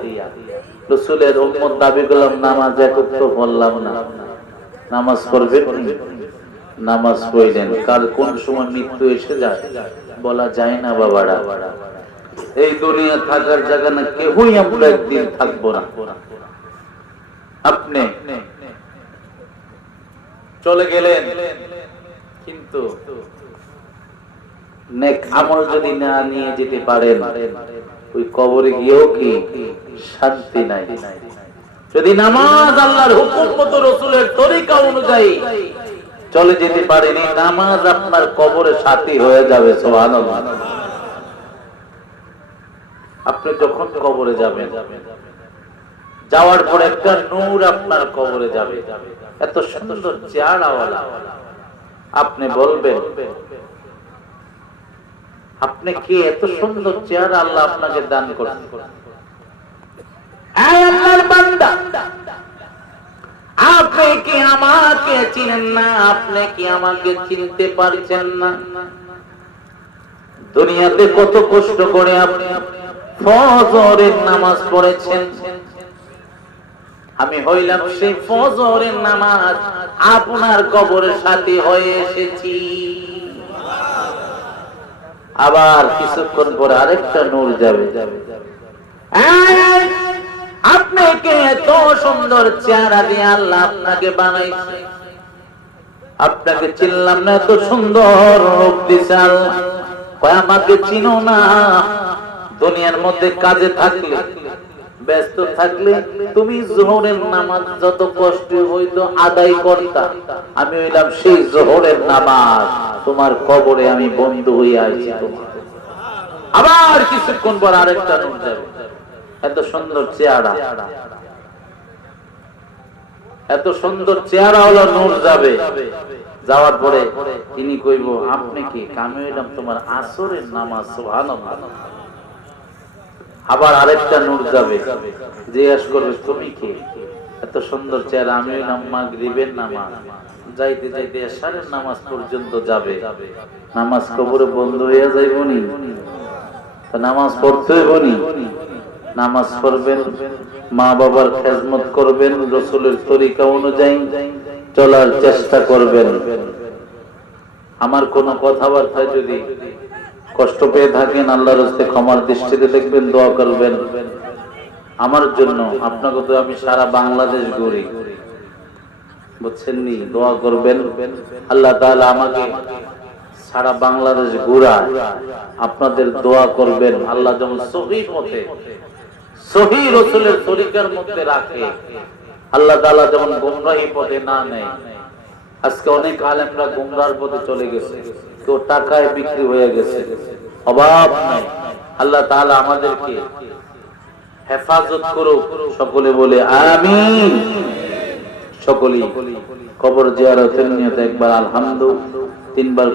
রাসূলের উম্মত দাবি করলাম, নামাজ একত্র বললাম না। নামাজ পড়বেন, নামাজ পড়লেন, কার কোন সময় মৃত্যু এসে যায় বলা যায় না বাবারা। এই দুনিয়া থাকার জায়গা না, কেউই আমরা একদিন থাকবো না। আপনি চলে গেলেন, কিন্তু নেক আমল যদি না নিয়ে যেতে পারেন, ওই কবরে গিয়েও কি শান্তি নাই। যদি নামাজ আল্লাহর হুকুম মতো রাসূলের তরিকা অনুযায়ী চলে যেতে পারেন, এই নামাজ আপনার কবরে সাথী হয়ে যাবে। সুবহানাল্লাহ। আপনি যখন কবরে যাবেন, যাওয়ার পর একটা নূর আপনার কবরে যাবে, এত সুন্দর চেহারাওয়ালা। আপনি বলবেন, আপনি কি? এত সুন্দর চেহারা আল্লাহ আপনাকে দান করেছেন। এই আল্লাহর বান্দা, আপনি কি আমাকে চিনেন না? আপনি কি আমাকে চিনতে পারছেন না? দুনিয়াতে কত কষ্ট করে আপনি ফজরের নামাজ পড়েছেন, আমি হইলাম সেই ফজরের নামাজ আপনার কবরের সাথে হয়ে এসেছি। আবার কিছুক্ষণ পরে আরেকটা নূর যাবে। আপনাকে এত সুন্দর চেহারা দিয়ে আল্লাহ আপনাকে বানাইছে, আপনাকে চিনলাম না, এত সুন্দর রূপ দিছে আল্লাহ। কয় আমাকে চিনো না? দুনিয়ার মধ্যে কাজে থাকলে, ব্যস্ত থাকলে তুমি যোহরের নামাজ যত কষ্ট হইতো আদায় করতা, আমি হইলাম সেই যোহরের নামাজ, তোমার কবরে আমি বন্ধু হয়ে আইছি তোমার। আবার কিছুক্ষণ পর আরেকটা নূর যাবে, এত সুন্দর চেহারা, এত সুন্দর চেহারা হলো নূর যাবে। যাওয়ার পরে তিনি কইব, আপনি কি? আমি হইলাম তোমার আসরের নামাজ। সুবহানাল্লাহ। আবার আরেকটা নূর যাবে, জিজ্ঞেস করবে, তুমি কি? এত সুন্দর চেহারা, আমি হইলাম মাগরিবের নামাজ। যাইতে যাইতে এশারের নামাজ পর্যন্ত যাবে, নামাজ কবরে বন্ধ হইয়া যাইবনি, নামাজ পড়তে হইবনি। নামাজ পড়বেন, মা বাবার খেদমত করবেন, রাসূলের তরিকা অনুযায়ী চলার চেষ্টা করবেন। আমার কোন কথাবার্তায় যদি কষ্ট পেয়ে থাকেন, আল্লাহর রাস্তে ক্ষমার দৃষ্টিতে দেখবেন, দোয়া করবেন আমার জন্য। আপনাকে তো আমি সারা বাংলাদেশ ঘুরি, বুঝছেন নি? দোয়া করবেন আল্লাহ তাআলা আমাকে সারা বাংলাদেশ ঘুরায়, আপনাদের দোয়া করবেন আল্লাহ যেমন সহিহ পথে, সহিহ রাসূলের তরিকার মধ্যে রাখে, আল্লাহ তাআলা যেমন গোমরাহি পথে না নেয়। আজকে অনেক আলেমরা গোমরার পথে চলে গেছে, কেউ টাকায় বিক্রি হয়ে গেছে, অভাব নাই। আল্লাহ তাআলা আমাদেরকে হেফাজত করুক, সকলে বলে আমিন। সকলেই কবর জিয়ারতের নিয়তে একবার আলহামদুলিল্লাহ, তিনবার